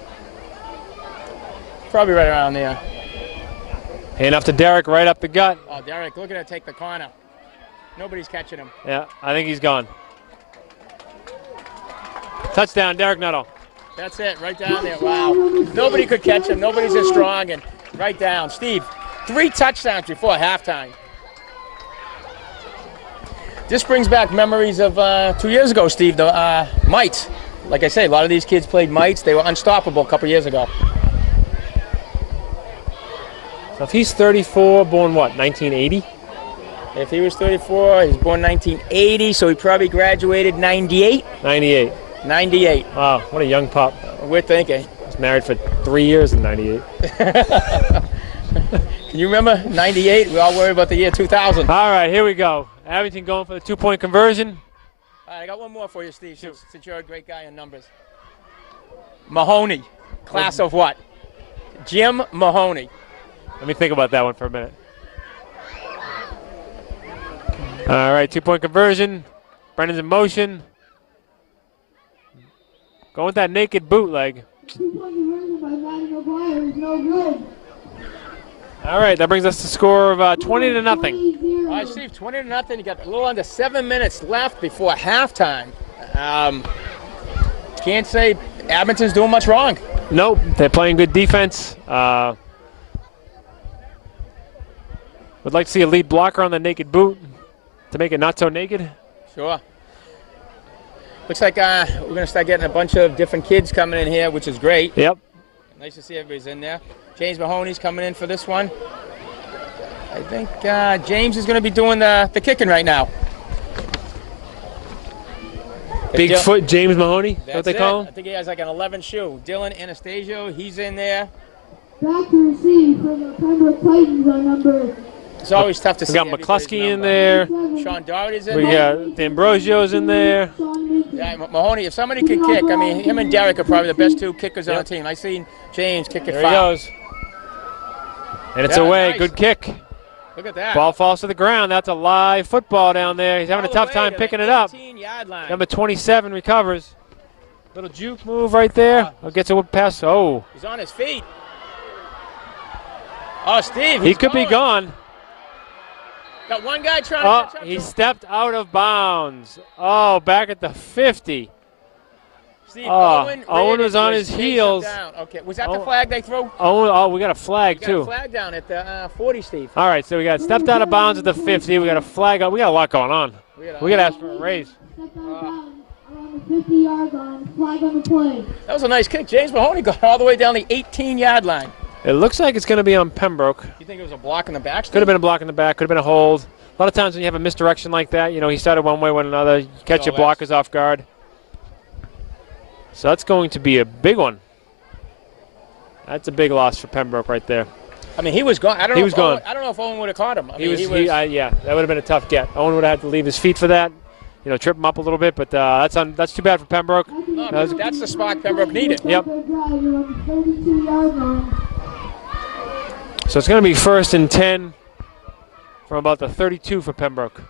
Probably right around there. Hand off to Derek right up the gut. Oh, Derek, look at him take the corner. Nobody's catching him. Yeah, I think he's gone. Touchdown, Derek Nuttall. That's it, right down there. Wow. Nobody could catch him. Nobody's as strong. And right down. Steve, 3 touchdowns before halftime. This brings back memories of 2 years ago, Steve, the mites. Like I say, a lot of these kids played mites. They were unstoppable a couple years ago. So if he's 34, born what, 1980? If he was 34, he was born 1980, so he probably graduated 98. 98. 98. Wow, what a young pup. We're thinking. Was married for 3 years in 98. Can you remember 98? We all worry about the year 2000. All right, here we go. Abington going for the 2-point conversion. All right, I got one more for you, Steve, since you're a great guy in numbers. Mahoney, class of what? Jim Mahoney. Let me think about that one for a minute. All right, 2-point conversion. Brennan's in motion. Going with that naked bootleg. 2-point conversion by Matty McGuire is no good. All right, that brings us to a score of 20-0. All right, Steve, 20-0. You got a little under 7 minutes left before halftime. Can't say Abington's doing much wrong. Nope, they're playing good defense. Would like to see a lead blocker on the naked boot to make it not so naked. Sure. Looks like we're going to start getting a bunch of different kids coming in here, which is great. Yep. Nice to see everybody's in there. James Mahoney's coming in for this one. I think James is going to be doing the kicking right now. Bigfoot James Mahoney, that's what they call him? I think he has like an 11 shoe. Dylan Anastasio, he's in there. Back to receive for the Pembroke Titans on number. It's always tough to see. We got McCluskey in there. Sean Doherty's in We there. got D'Ambrosio's in there. Yeah, Mahoney, if somebody could kick, I mean, him and Derek are probably the best two kickers on the team. I've seen James kick it There foul. he goes. And it's Yeah, away. nice. Good kick. Look at that. Ball falls to the ground. That's a live football down there. He's having a All the tough way time to picking the it up. 18-yard line. Number 27 recovers. Little juke move right there. Gets a whip pass. Oh, He's on his feet. Oh, Steve. he he's could be going. gone. Got one guy trying Oh, to catch up he to him. stepped out of bounds. Oh, back at the 50. Steve, Owen ran was on into his chased him heels. down. Okay, was that the flag they threw? Oh, we got a flag We got too. a flag down at the 40, Steve. All right, so we got stepped out of bounds at the 50. We got a flag up. We got a lot going on. We got to ask for a raise. Step out of bounds around the 50-yard line. Flag on the play. That was a nice kick. James Mahoney got all the way down the 18-yard line. It looks like it's going to be on Pembroke. You think it was a block in the back? Could have been a block in the back. Could have been a hold. A lot of times when you have a misdirection like that, you know, he started one way, went another. You catch your blockers off guard. So that's going to be a big one. That's a big loss for Pembroke right there. I mean, he was gone. I don't know if Owen would have caught him. I mean, Yeah, that would have been a tough get. Owen would have had to leave his feet for that. You know, trip him up a little bit, but that's too bad for Pembroke. No, that's the spot Pembroke needed. Yep. Drive around the 32-yard line. So it's going to be 1st and 10 from about the 32 for Pembroke.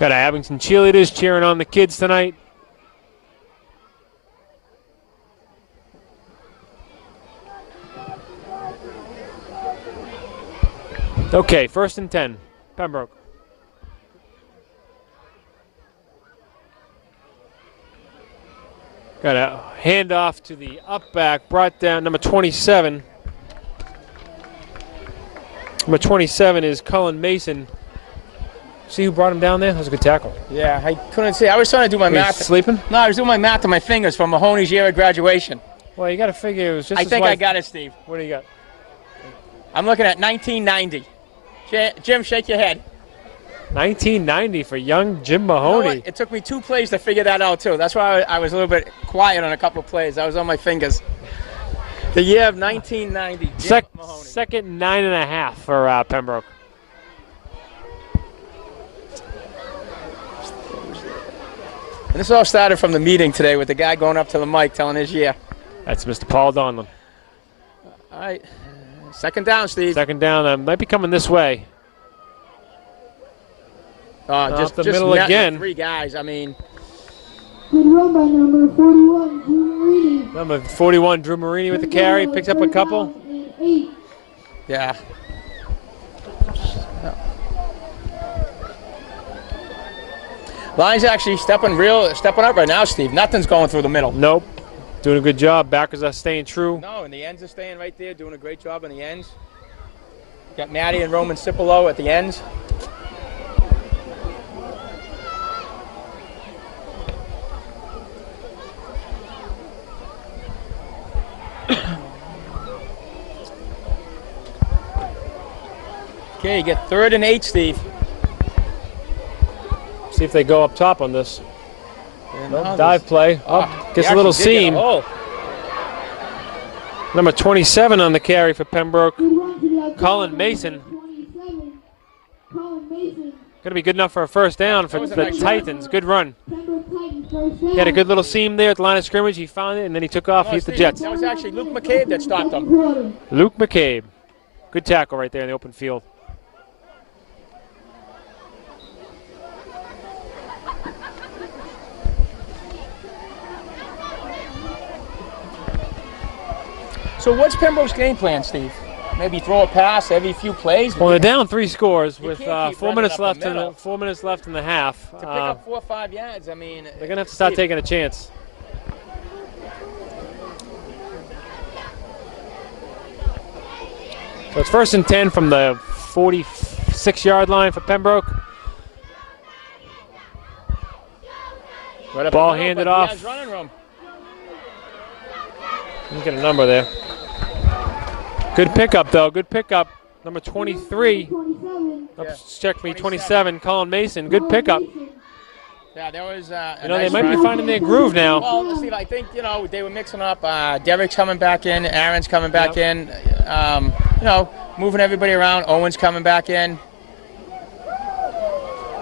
Got Abington cheerleaders cheering on the kids tonight. Okay, 1st and 10, Pembroke. Got a handoff to the up back, brought down number 27. Number 27 is Cullen Mason. See who brought him down there? That was a good tackle. Yeah, I couldn't see. I was trying to do my Were you math. sleeping? No, I was doing my math on my fingers from Mahoney's year of graduation. Well, you got to figure it was just I his think I wife. got it, Steve. What do you got? I'm looking at 1990. Jim, shake your head. 1990 for young Jim You know Mahoney. what? It took me 2 plays to figure that out, too. That's why I was a little bit quiet on a couple of plays. I was on my fingers. The year of 1990, Jim Mahoney. Second 9.5 for Pembroke. And this all started from the meeting today with the guy going up to the mic telling his year. That's Mr. Paul Donlin. All right. 2nd down, Steve. 2nd down, might be coming this way. Just the middle netting again. 3 guys. I mean, Good run by number 41, Drew Marini. Number 41, Drew Marini with the carry, picks up a couple. And 8. yeah. Lions actually stepping up right now, Steve. Nothing's going through the middle. Nope. Doing a good job. Backers are staying true. No, and the ends are staying right there, doing a great job on the ends. Got Maddie and Roman Cipolo at the ends. Okay, you get 3rd and 8, Steve. See if they go up top on this. No, Dive play. Gets a little seam. Number 27 on the carry for Pembroke. Colin Mason. Going to be good enough for a first down for the Titans. Good run. He had a good little seam there at the line of scrimmage. He found it, and then he took off. He hit the Jets. That was actually Luke McCabe that stopped him. Luke McCabe. Good tackle right there in the open field. So what's Pembroke's game plan, Steve? Maybe throw a pass every few plays? Well, they're down 3 scores with can't keep 4 minutes running left up the in 4 minutes left in the half. To pick up 4 or 5 yards, I mean... They're going to have to start taking a chance. So it's 1st and 10 from the 46-yard line for Pembroke. Ball handed off. Running room. Let me get a number there. Good pickup, though. Good pickup. Number 23. Check me, 27. Colin Mason. Good pickup. Yeah, there was. They might be finding their groove now. Well, Steve, I think they were mixing up. Derek's coming back in. Aaron's coming back in. Moving everybody around. Owen's coming back in.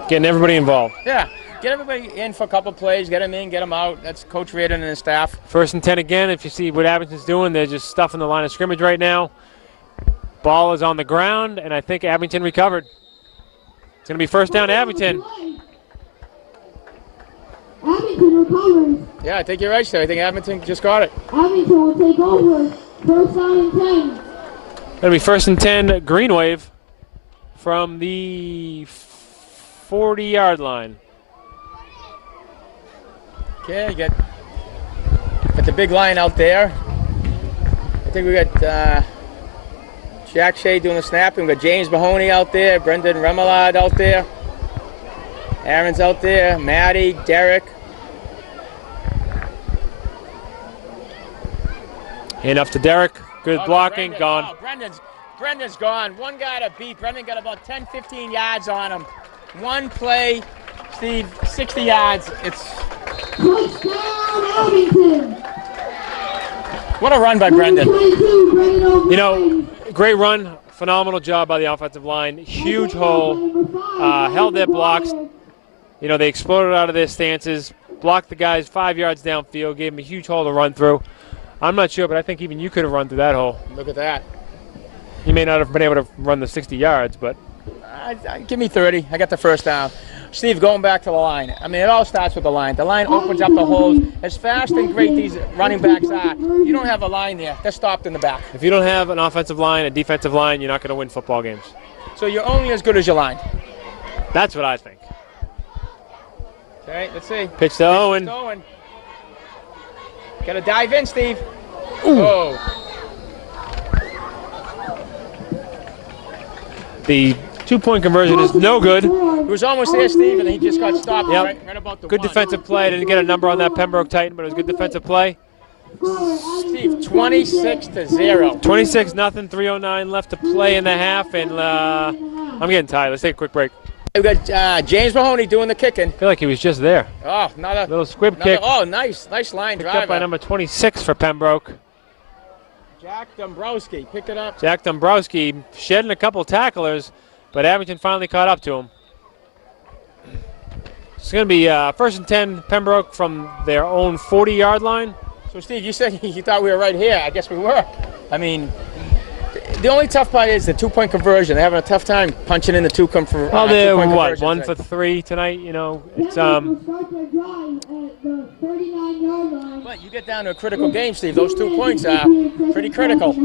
Getting everybody involved. Yeah. Get everybody in for a couple plays, get them in, get them out. That's Coach Reardon and his staff. 1st and 10 again. If you see what Abington's doing, they're just stuffing the line of scrimmage right now. Ball is on the ground, and I think Abington recovered. It's going to be 1st down to Abington. Abington recovers. Yeah, I think you're right, sir. I think Abington just got it. Abington will take over. 1st down and 10. It'll be 1st and 10 Green Wave from the 40-yard line. Okay, you got the big line out there. I think we got Jack Shea doing the snapping. We got James Mahoney out there, Brendan Remelard out there. Aaron's out there, Maddie, Derek. Enough to Derek. Good blocking, Brendan, gone. Brendan's gone. One guy to beat. Brendan got about 10, 15 yards on him. One play, Steve, 60 yards. It's... Touchdown, Abington. What a run by Brendan. Great run. Phenomenal job by the offensive line. Huge hole. Held their blocks. They exploded out of their stances. Blocked the guys 5 yards downfield. Gave them a huge hole to run through. I'm not sure, but I think even you could have run through that hole. Look at that. You may not have been able to run the 60 yards, but... Give me 30. I got the 1st down. Steve, going back to the line. I mean, it all starts with the line. The line opens up the holes. As fast and great these running backs are, you don't have a line there. They're stopped in the back. If you don't have an offensive line, a defensive line, you're not going to win football games. So you're only as good as your line. That's what I think. Okay, let's see. Pitch to Owen. Got to dive in, Steve. Ooh. Oh. The 2-point conversion is no good. He was almost there, Steve, and he just got stopped right about the good defensive play. Didn't get a number on that Pembroke Titan, but it was good defensive play. Steve, 26-0. 26-0, 3:09 left to play in the half, and I'm getting tired. Let's take a quick break. We got James Mahoney doing the kicking. I feel like he was just there. Oh, little squib kick. Oh, nice line Picked drive. up by number 26 for Pembroke. Jack Dombrowski picked it up. Jack Dombrowski shedding a couple tacklers, but Abington finally caught up to him. It's going to be 1st and 10 Pembroke from their own 40-yard line. So, Steve, you said you thought we were right here. I guess we were. I mean, the only tough part is the 2-point conversion. They're having a tough time punching in the 2-point conversion. Well, they're, 1 for 3 tonight, It's But you get down to a critical game, Steve. Those 2 points are pretty critical.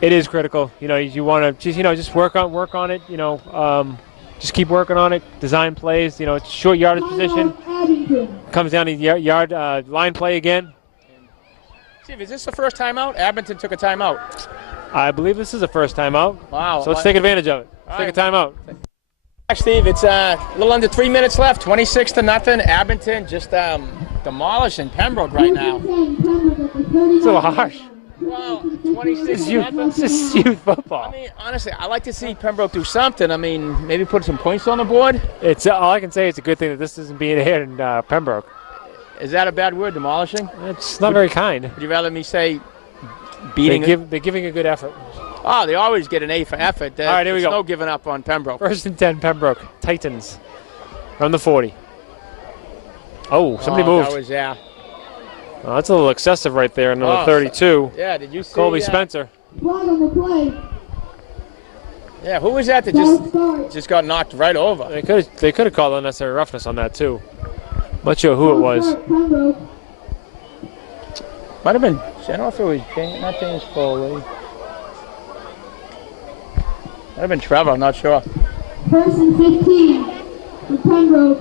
It is critical. You want to just work on it. Just keep working on it. Design plays. It's short yardage position. Comes down to yard line play again. Steve, is this the first timeout? Abington took a timeout. I believe this is the first timeout. Wow. So let's take advantage of it. Let's take a timeout. Steve, it's a little under 3 minutes left. 26-0. Abington just demolishing Pembroke right now. It's a little harsh. Well, 26 This is youth football. I mean, honestly, I like to see Pembroke do something. I mean, maybe put some points on the board. It's all I can say. It's a good thing that this isn't being aired in Pembroke. Is that a bad word, demolishing? It's not very kind. Would you rather me say beating? They're giving a good effort. Oh, they always get an A for effort. All right, here we go. No giving up on Pembroke. 1st and 10, Pembroke. Titans from the 40. Oh, somebody moved. That was, yeah. Oh, that's a little excessive right there. Another 32. Yeah, did you see? Colby Spencer. Flag on the play. Yeah, who was that just got knocked right over? They could have called unnecessary roughness on that too. Not sure who it was. Might have been. I don't know if it was not James Foley. Might have been Trevor. I'm not sure. 1st and 15 for Pembroke.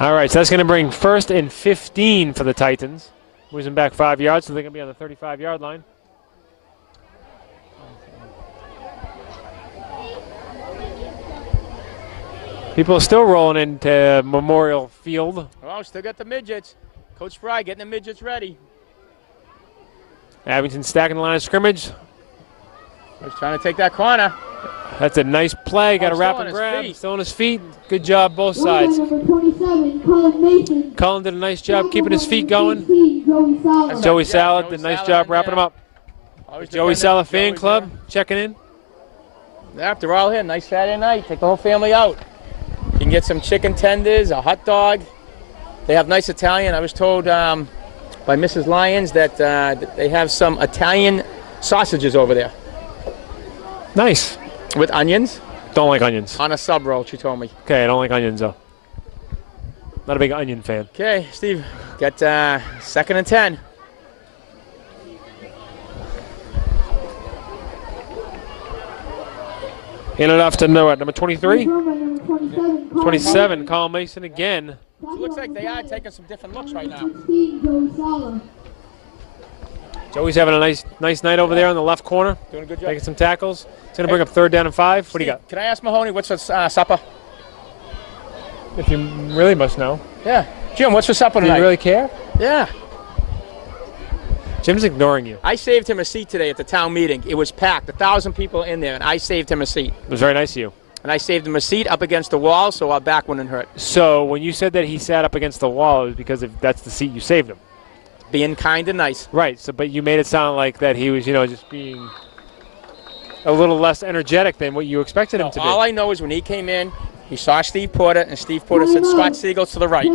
All right, so that's going to bring 1st and 15 for the Titans. Moves them back 5 yards, so they're going to be on the 35-yard line. People are still rolling into Memorial Field. Oh, still got the midgets. Coach Fry getting the midgets ready. Abington stacking the line of scrimmage. He's trying to take that corner. That's a nice play. Got a wrap and grab. Still on his feet. Good job, both sides. Number 27, Cullen Mason. Cullen did a nice job keeping his feet going. 16, Joey Sala. Joey Salad did a nice job wrapping him up. Joey Salad fan club checking in. After all here, nice Saturday night. Take the whole family out. You can get some chicken tenders, a hot dog. They have nice Italian. I was told by Mrs. Lyons that they have some Italian sausages over there. Nice. With onions? Don't like onions. On a sub roll, she told me. Okay, I don't like onions, though. Not a big onion fan. Okay, Steve, got 2nd and 10. In it off to number 23? 27, Colin Colin Mason again. So it looks like they are taking some different looks right now. 16, Joey Sala. Joey's having a nice night over there on the left corner. Doing a good job. Making some tackles. It's going to bring up 3rd down and 5. What do you got? Can I ask Mahoney what's for supper? If you really must know. Yeah. Jim, what's for supper Do tonight? you really care? Yeah. Jim's ignoring you. I saved him a seat today at the town meeting. It was packed, 1,000 people in there, and I saved him a seat. It was very nice of you. And I saved him a seat up against the wall so our back wouldn't hurt. So when you said that he sat up against the wall, it was because that's the seat you saved him. Being kind and nice. Right. So, but you made it sound like that he was, just being a little less energetic than what you expected him to be. All I know is when he came in, he saw Steve Porter, and Steve Porter said, Scott Siegel's to the right.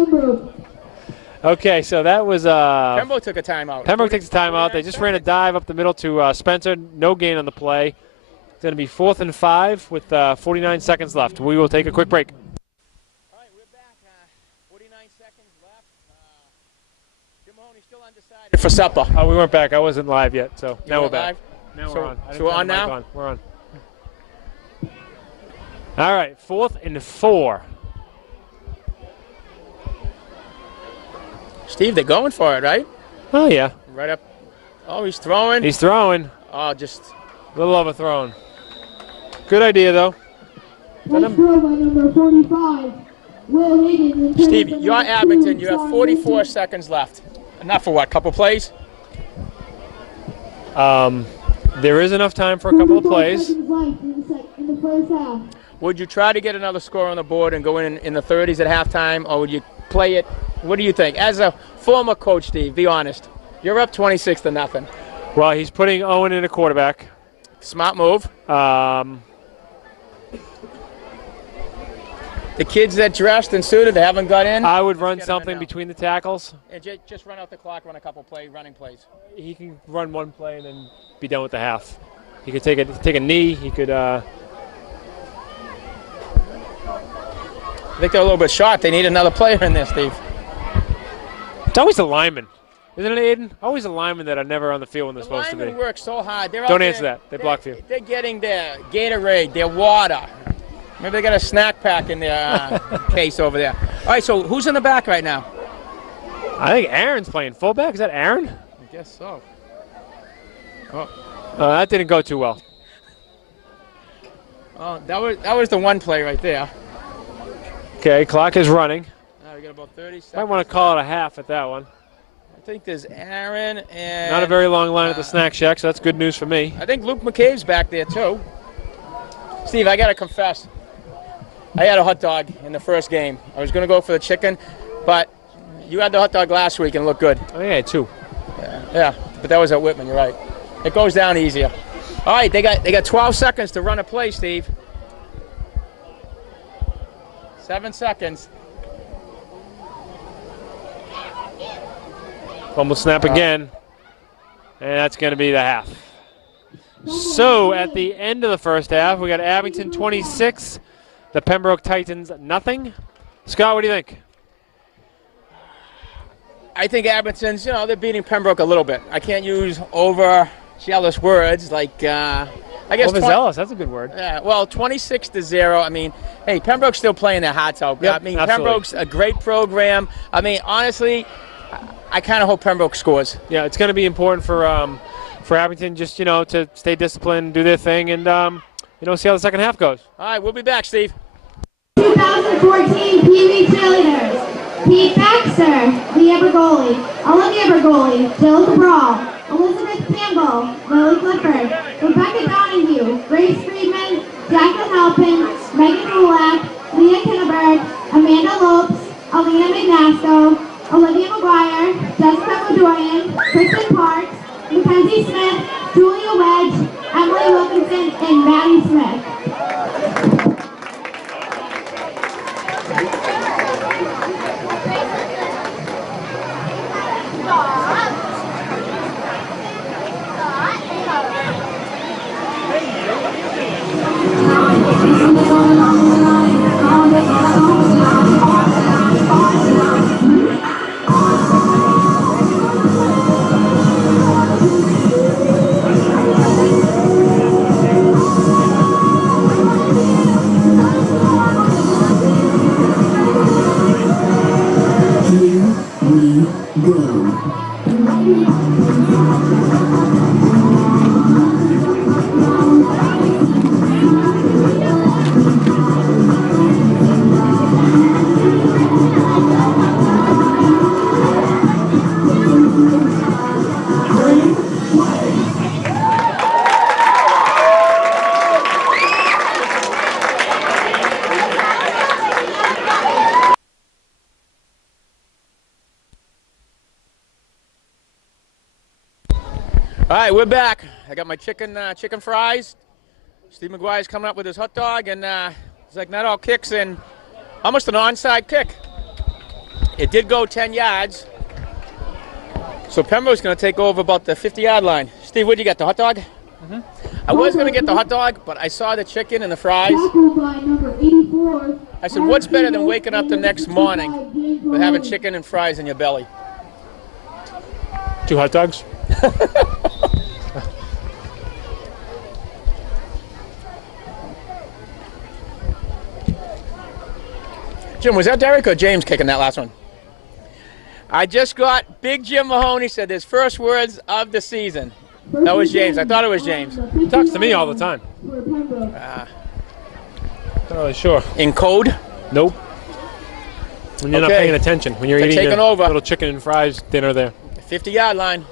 Okay, so that was Pembroke took a timeout. Pembroke takes a timeout. They just ran a dive up the middle to Spencer. No gain on the play. It's going to be 4th and 5 with 49 seconds left. We will take a quick break. All right, we're back. 49 seconds left. Jim Mahoney still undecided for supper. Oh, we weren't back. I wasn't live yet, so now we're weren't back. live? Now So- we're on. so we're on now? We're on. All right, 4th and 4. Steve, they're going for it, right? Oh, yeah. Right up. Oh, he's throwing. He's throwing. Oh, just. A little overthrown. Good idea, though. Nice throw by number 45, Will Higgins. Steve, you're Abington. You have 44 seconds left. Enough for what? Couple plays? There is enough time for a couple of plays. In the first half. Would you try to get another score on the board and go in the 30s at halftime, or would you play it? What do you think? As a former coach, Steve, be honest. You're up 26-0. Well, he's putting Owen in a quarterback. Smart move. The kids that dressed and suited, they haven't got in. I would run Get 'em in something now. between the tackles. And just run out the clock, run a couple running plays. He can run one play and then be done with the half. He could take a knee. He could. I think they're a little bit short. They need another player in there, Steve. It's always the linemen, isn't it, Aiden? Always the linemen that are never on the field when they're The supposed to be. linemen work so hard. They're out Don't there- answer that. They block for you. They're getting their Gatorade, their water. Maybe they got a snack pack in their case over there. All right, so who's in the back right now? I think Aaron's playing fullback. Is that Aaron? I guess so. Oh, That didn't go too well. that was the one play right there. Okay, clock is running. we got about 30 seconds. Might want to call it a half at that one. I think there's Aaron and... Not a very long line at the snack shack, so that's good news for me. I think Luke McCabe's back there, too. Steve, I got to confess. I had a hot dog in the first game. I was going to go for the chicken, but you had the hot dog last week and it looked good. Oh, yeah, too. Yeah, but that was at Whitman, you're right. It goes down easier. All right, they got 12 seconds to run a play, Steve. 7 seconds. Fumble snap again, and that's going to be the half. So at the end of the first half, we got Abington 26, the Pembroke Titans nothing. Scott, what do you think? I think Abington's, they're beating Pembroke a little bit. I can't use overzealous words like, I guess. Overzealous, that's a good word. Yeah, well, 26-0. I mean, hey, Pembroke's still playing their hearts out. Yep, I mean, absolutely. Pembroke's a great program. I mean, honestly, I kind of hope Pembroke scores. Yeah, it's going to be important for Abington just, to stay disciplined, do their thing, and, see how the second half goes. All right, we'll be back, Steve. 2014 PeeWee cheerleaders. Pete Baxter, Leah Bergoli, Olivia Bergoli, Jill Cabral, Elizabeth Campbell, Lily Clifford, Rebecca Donahue, Grace Friedman, Jacqueline Halpin, Megan Kulak, Leah Kinneberg, Amanda Lopes, Alina McNasco, Olivia McGuire, Jessica Bedoyan, Kristen Parks, Mackenzie Smith, Julia Wedge, Emily Wilkinson, and Maddie Smith. All right, we're back. I got my chicken fries. Steve McGuire's coming up with his hot dog, and it's like not all kicks and almost an onside kick. It did go 10 yards. So Pembroke's going to take over about the 50-yard line. Steve, what did you get, the hot dog? Mm-hmm. I was going to get the hot dog, but I saw the chicken and the fries. I said, what's better than waking up the next morning with having chicken and fries in your belly? 2 hot dogs? Jim, was that Derek or James kicking that last one? I just got Big Jim Mahoney said his first words of the season. That was James. I thought it was James. He talks to me all the time. Not really sure. In code? Nope. When you're not paying attention. When you're eating your over. Little chicken and fries dinner there. 50-yard line.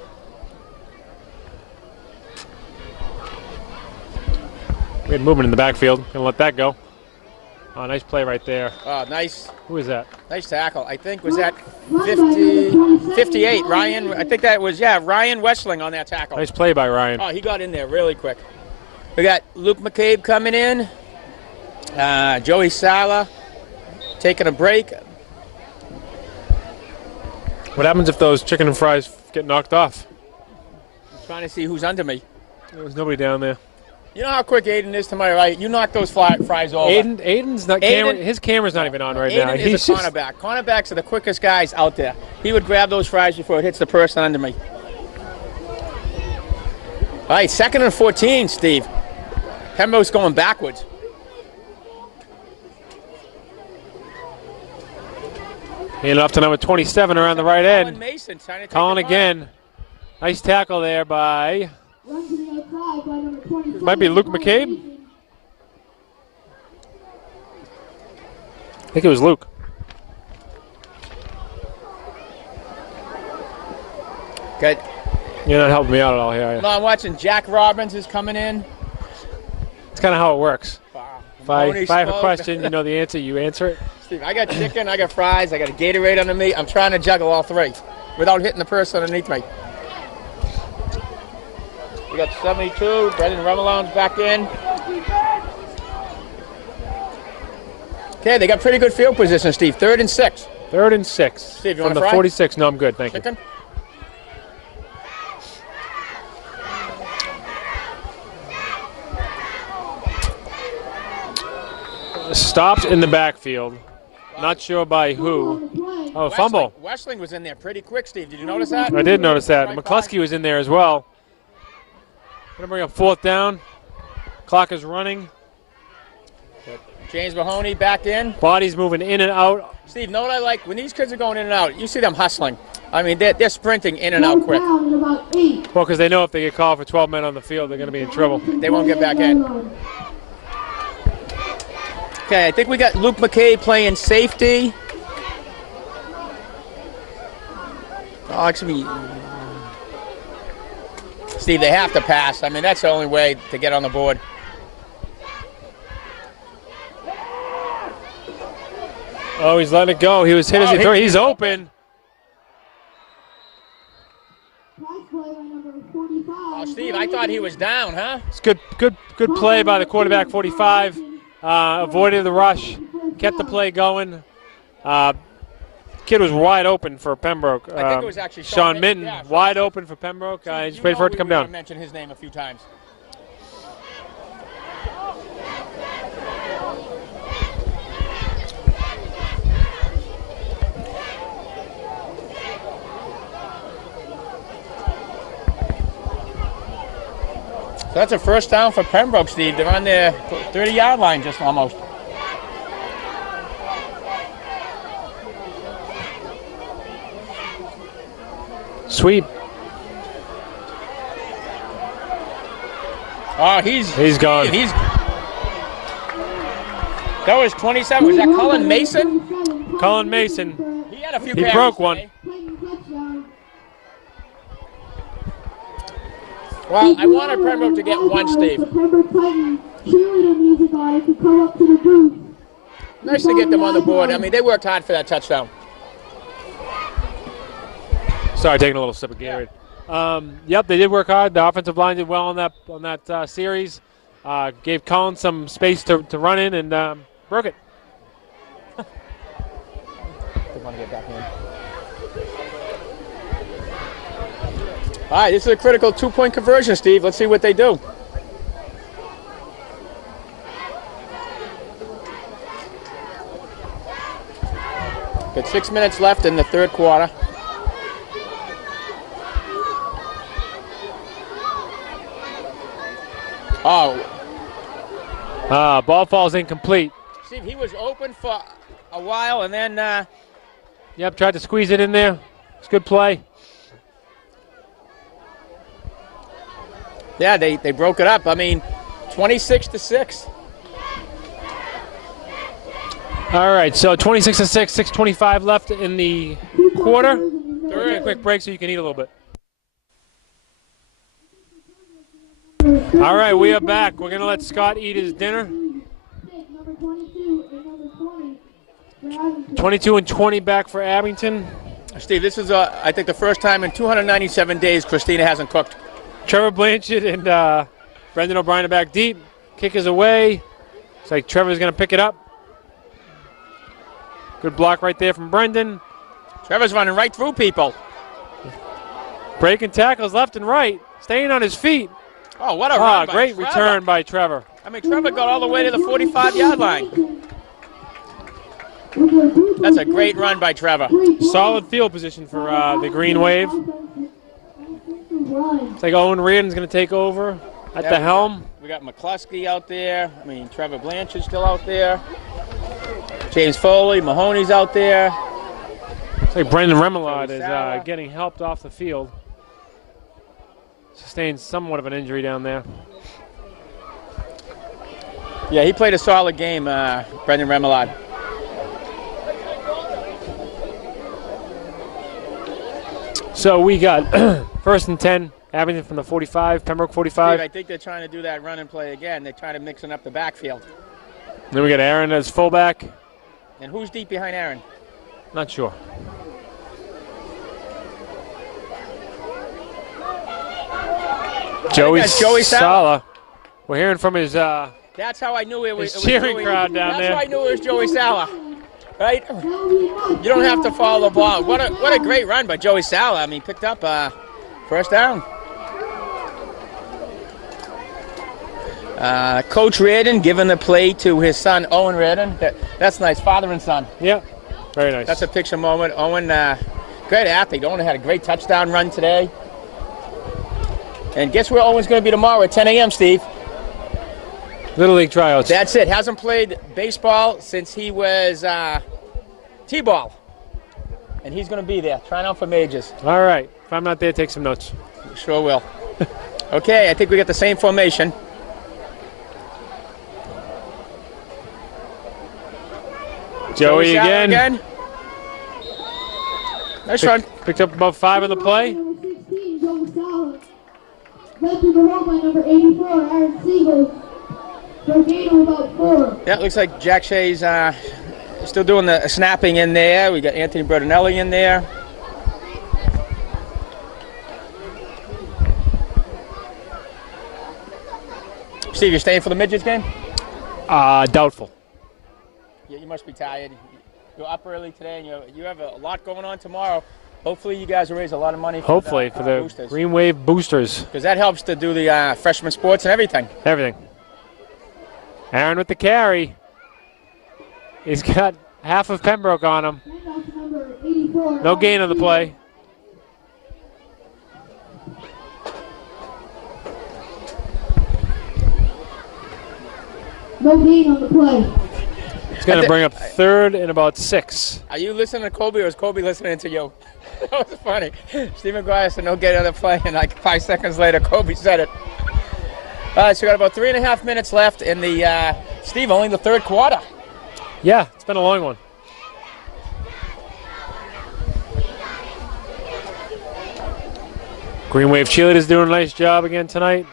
We had movement in the backfield. Gonna let that go. Oh, nice play right there. Oh, nice. Who is that? Nice tackle. I think was that 58. Ryan, I think that was, Ryan Westling on that tackle. Nice play by Ryan. Oh, he got in there really quick. We got Luke McCabe coming in. Joey Sala taking a break. What happens if those chicken and fries get knocked off? I'm trying to see who's under me. There was nobody down there. You know how quick Aiden is to my right? You knock those fries over. Aiden's not his camera's not even on right now. Aiden is a cornerback. Cornerbacks are the quickest guys out there. He would grab those fries before it hits the person under me. All right, 2nd and 14, Steve. Pembroke's going backwards. Handed off to number 27 around the right end. Mason trying to take Colin again. Nice tackle there by... It might be Luke McCabe. I think it was Luke. Good. You're not helping me out at all here, are you? No, I'm watching Jack Robbins is coming in. It's kind of how it works. If I have a spoke. question, you know the answer, you answer it. Steve, I got chicken, I got fries, I got a Gatorade under me. I'm trying to juggle all three without hitting the person underneath me. We got 72. Brendan Remillon's back in. Okay, they got pretty good field position, Steve. 3rd and 6. 3rd and 6. Steve, you from want the a fry? 46. No, I'm good. Thank Chicken? you. Stopped in the backfield. Not sure by who. Oh, fumble. Westling was in there pretty quick, Steve. Did you notice that? I did notice that. Right McCluskey was in there as well. Gonna bring up 4th down. Clock is running. James Mahoney back in. Bodies moving in and out. Steve, know what I like? When these kids are going in and out, you see them hustling. I mean, they're sprinting in and out quick. Well, because they know if they get called for 12 men on the field, they're going to be in trouble. They won't get back in. Okay, I think we got Luke McKay playing safety. Oh, actually, Steve, they have to pass. I mean, that's the only way to get on the board. Oh, he's letting it go. He was hit as he threw. He's open. Oh, Steve, I thought he was down, huh? It's good play by the quarterback, 45. Avoided the rush, kept the play going. Kid was wide open for Pembroke. I think it was actually Sean Minton, yeah, wide open for Pembroke. Just waited for it to come down. I mentioned his name a few times. So that's a first down for Pembroke, Steve. They're on their 30-yard line just almost. Sweep. Oh, he's gone. That was 27. Was that Cullen Mason? Cullen Mason. He had a few He carries broke one. today. Well, I wanted Pembroke to get one, Steve. Nice to get them on the board. I mean, they worked hard for that touchdown. Sorry, taking a little sip of Gatorade. Yep, they did work hard. The offensive line did well on that series. Gave Colin some space to run in and broke it. They want to get back in. All right, this is a critical 2-point conversion, Steve. Let's see what they do. Got 6 minutes left in the third quarter. Oh. Ball falls incomplete. Steve, he was open for a while and then... Yep, tried to squeeze it in there. It's good play. Yeah, they broke it up. I mean, 26-6. All right, so 26-6, 6:25 left in the quarter. We're going to a quick break so you can eat a little bit. All right, we are back. We're going to let Scott eat his dinner. 22-20 back for Abington. Steve, this is, I think, the first time in 297 days Christina hasn't cooked. Trevor Blanchard and Brendan O'Brien are back deep. Kick is away. It's like Trevor's going to pick it up. Good block right there from Brendan. Trevor's running right through people. Breaking tackles left and right. Staying on his feet. Oh, what a run by great Trevor. return by Trevor. I mean, Trevor got all the way to the 45-yard line. That's a great run by Trevor. Solid field position for the Green Wave. It's like Owen Reardon's going to take over at the helm. We got McCluskey out there. I mean, Trevor Blanchard's still out there. James Foley, Mahoney's out there. It's like Brendan Remillard is getting helped off the field. Sustained somewhat of an injury down there. Yeah, he played a solid game, Brendan Remillard. So we got first and 10, Abington from the 45, Pembroke 45. Steve, I think they're trying to do that run and play again. They're trying to mixing up the backfield. Then we got Aaron as fullback. And who's deep behind Aaron? Not sure. Joey Joey Sala. We're hearing from his That's how I knew it was cheering Joey. crowd down there. That's how I knew it was Joey Sala. Right? You don't have to follow the ball. What a great run by Joey Sala. I mean, picked up first down. Coach Reardon giving the play to his son, Owen Reardon. That's nice, father and son. Yeah, very nice. That's a picture moment. Owen, great athlete. Owen had a great touchdown run today. And guess where Owen's going to be tomorrow at 10 a.m., Steve? Little League tryouts. That's it. Hasn't played baseball since he was T-ball. And he's going to be there, trying out for majors. All right. If I'm not there, take some notes. Sure will. Okay, I think we got the same formation. Joey again. Nice run. Picked up about 5 on the play. Number 16, Joe Sala. Left to the home by number 84, Aaron Siegel. For a gain of about 4. Yeah, it looks like Jack Shea's still doing the snapping in there. We got Anthony Bertinelli in there. Steve, you staying for the midgets game? Doubtful. Yeah, you must be tired. You're up early today, and you have a lot going on tomorrow. Hopefully, you guys will raise a lot of money. Hopefully, for the boosters. Green Wave boosters. Because that helps to do the freshman sports and everything. Everything. Aaron with the carry. He's got half of Pembroke on him. Number 84, No gain on the play. No gain on the play. It's going to bring up 3rd and about 6. Are you listening to Kobe, or is Kobe listening to you? That was funny. Stephen Guire said no gain on the play, and like 5 seconds later, Kobe said it. All right, so we got about 3.5 minutes left in the, Steve, only the third quarter. Yeah, it's been a long one. Green Wave cheerleaders doing a nice job again tonight.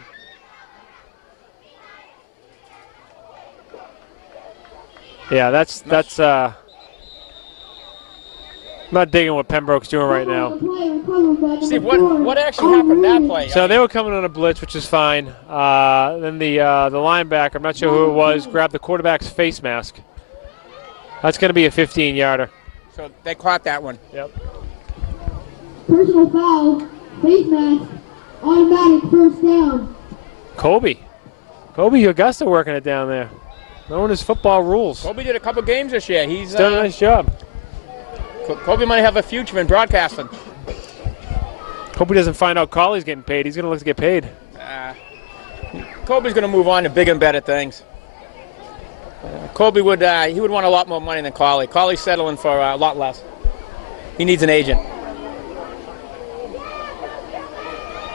Yeah, that's I'm not digging what Pembroke's doing right now. Steve, what actually happened that play? So they were coming on a blitz, which is fine. Then the linebacker, I'm not sure who it was, grabbed the quarterback's face mask. That's going to be a 15-yarder. So they caught that one. Yep. Personal foul, face mask, automatic first down. Kobe Augusta working it down there. Knowing his football rules. Kobe did a couple games this year. He's done a nice job. Kobe might have a future in broadcasting. Hope he doesn't find out Colley's getting paid. He's going to look to get paid. Kobe's going to move on to big and better things. Kobe would want a lot more money than Colley. Colley's settling for a lot less. He needs an agent.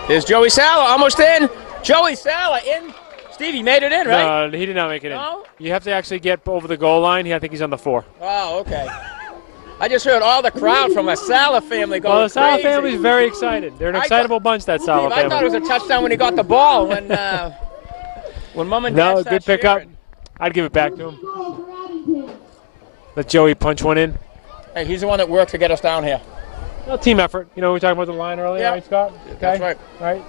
There's Joey Sala, almost in. Joey Sala in. Steve, he made it in, right? No, he did not make it No? in. You have to actually get over the goal line. I think he's on the 4. Oh, okay. I just heard all the crowd from a Sala family going Well, the Sala crazy. family is very excited. They're an excitable bunch, that Sala Steve, I thought family. it was a touchdown when he got the ball. When Mom and Dad No, started good pickup. cheering. I'd give it back to him. Goal for Abington. Let Joey punch one in. Hey, he's the one that worked to get us down here. Well, team effort. You know, we were talking about the line earlier, Yeah. right, Scott? That's right. Right.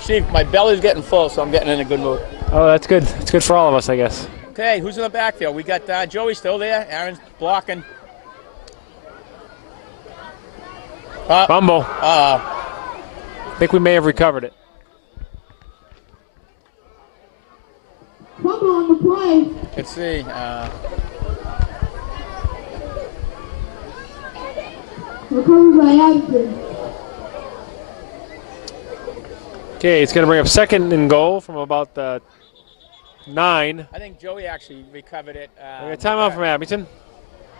Steve, my belly's getting full, so I'm getting in a good mood. Oh, that's good. It's good for all of us, I guess. Okay, who's in the backfield? We got Joey still there. Aaron's blocking. Fumble. Uh-oh. I think we may have recovered it. Fumble on the play. Let's see. Recovered by Abington. Okay, it's going to bring up 2nd and goal from about the 9. I think Joey actually recovered it. We got timeout from Abington.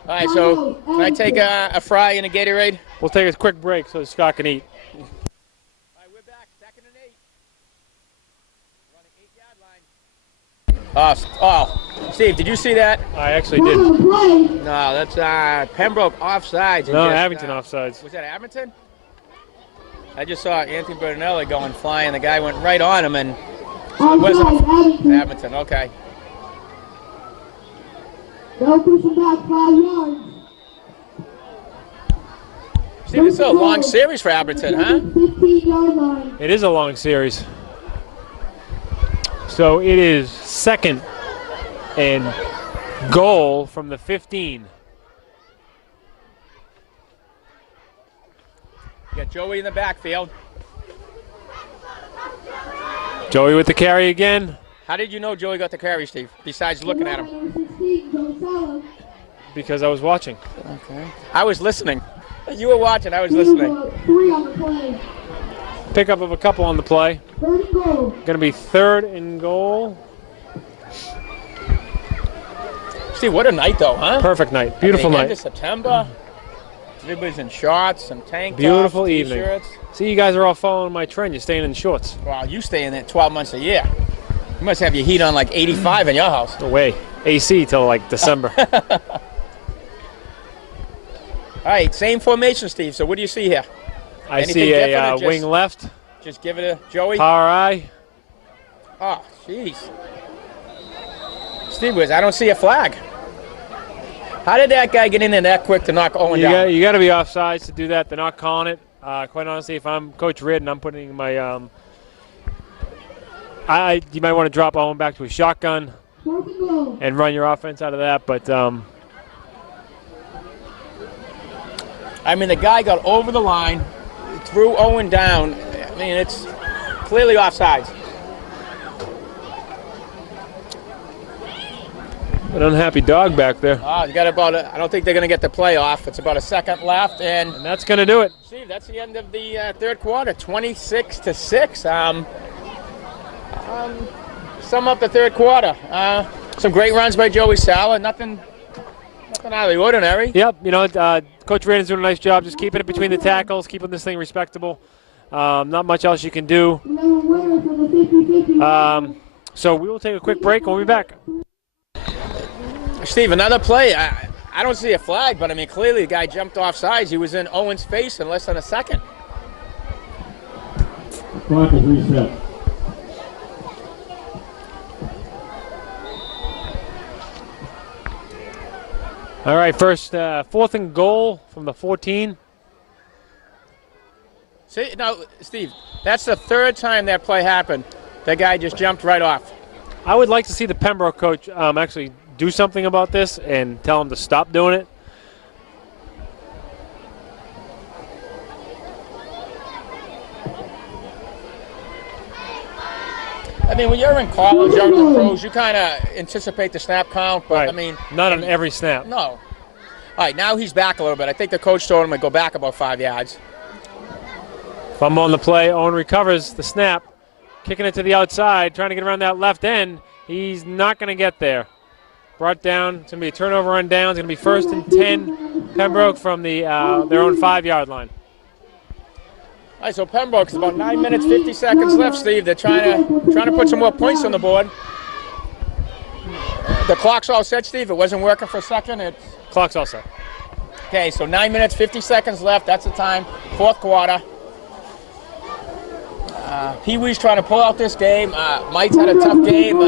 All right, so can I take a fry and a Gatorade? We'll take a quick break so Scott can eat. All right, we're back. 2nd and 8. We're on the 8-yard line. Oh, Steve, did you see that? I actually Fumble did. on the play. No, that's Pembroke offsides. No, Abington offsides. Was that Abington? I just saw Anthony Bertinelli going flying. The guy went right on him, and Offside, Abington. Abington. Okay. They'll push him back 5 yards. Steve, it's a long series for Abington, huh? 15-yard line. It is a long series. So it is 2nd and goal from the 15. You got Joey in the backfield. Joey with the carry again. How did you know Joey got the carry, Steve, besides looking at him? Because I was watching. Okay. I was listening. You were watching, I was listening. 3 on the play. Pickup of a couple on the play. 3rd and goal. Going to be 3rd and goal. Steve, what a night, though, huh? Perfect night. Beautiful End night. of September. Everybody's in shorts and tank tops, Beautiful evening. T-shirts. See, you guys are all following my trend. You're staying in shorts. Wow, you stay in there 12 months a year. You must have your heat on like 85 in your house. No way. AC till like December. All right, same formation, Steve. So what do you see here? I Anything see different a or just- wing left. Just give it to Joey. Power eye. Oh, jeez. Steve, I don't see a flag. How did that guy get in there that quick to knock Owen down? You got to be offsides to do that. They're not calling it. Quite honestly, if I'm Coach Ridd and I'm putting my, you might want to drop Owen back to a shotgun 4th and goal. and run your offense out of that. But I mean, the guy got over the line, threw Owen down. I mean, it's clearly offsides. an unhappy dog back there. Oh, you got about I don't think they're going to get the play off. It's about a second left, and And that's going to do it. Steve, that's the end of the 3rd quarter, 26-6. Sum up the 3rd quarter. Some great runs by Joey Sala. Nothing out of the ordinary. Yep, Coach Randon's doing a nice job just keeping it between the tackles, keeping this thing respectable. Not much else you can do. No winner for the 50-50. So we will take a quick break and we'll be back. Steve, another play. I don't see a flag, but I mean, clearly the guy jumped off sides. He was in Owen's face in less than a second. Clock is reset. All right, first 4th and goal from the 14. See, now, Steve, that's the 3rd time that play happened. That guy just jumped right off. I would like to see the Pembroke coach actually do something about this and tell him to stop doing it. I mean, when you're in college, you're in the pros, you kind of anticipate the snap count, but Right. I mean, Not on every snap. no. All right, now he's back a little bit. I think the coach told him to go back about 5 yards. Fumble on the play. Owen recovers the snap, kicking it to the outside, trying to get around that left end. He's not going to get there. Brought down. It's going to be a turnover on down. It's going to be 1st and 10. Pembroke from the their own 5-yard line. All right, so Pembroke's about 9 minutes, 50 seconds left, Steve. They're trying to put some more points on the board. The clock's all set, Steve. It wasn't working for a second. Clock's all set. Okay, so 9 minutes, 50 seconds left. That's the time. 4th quarter. PeeWee's trying to pull out this game. Mike's had a tough game.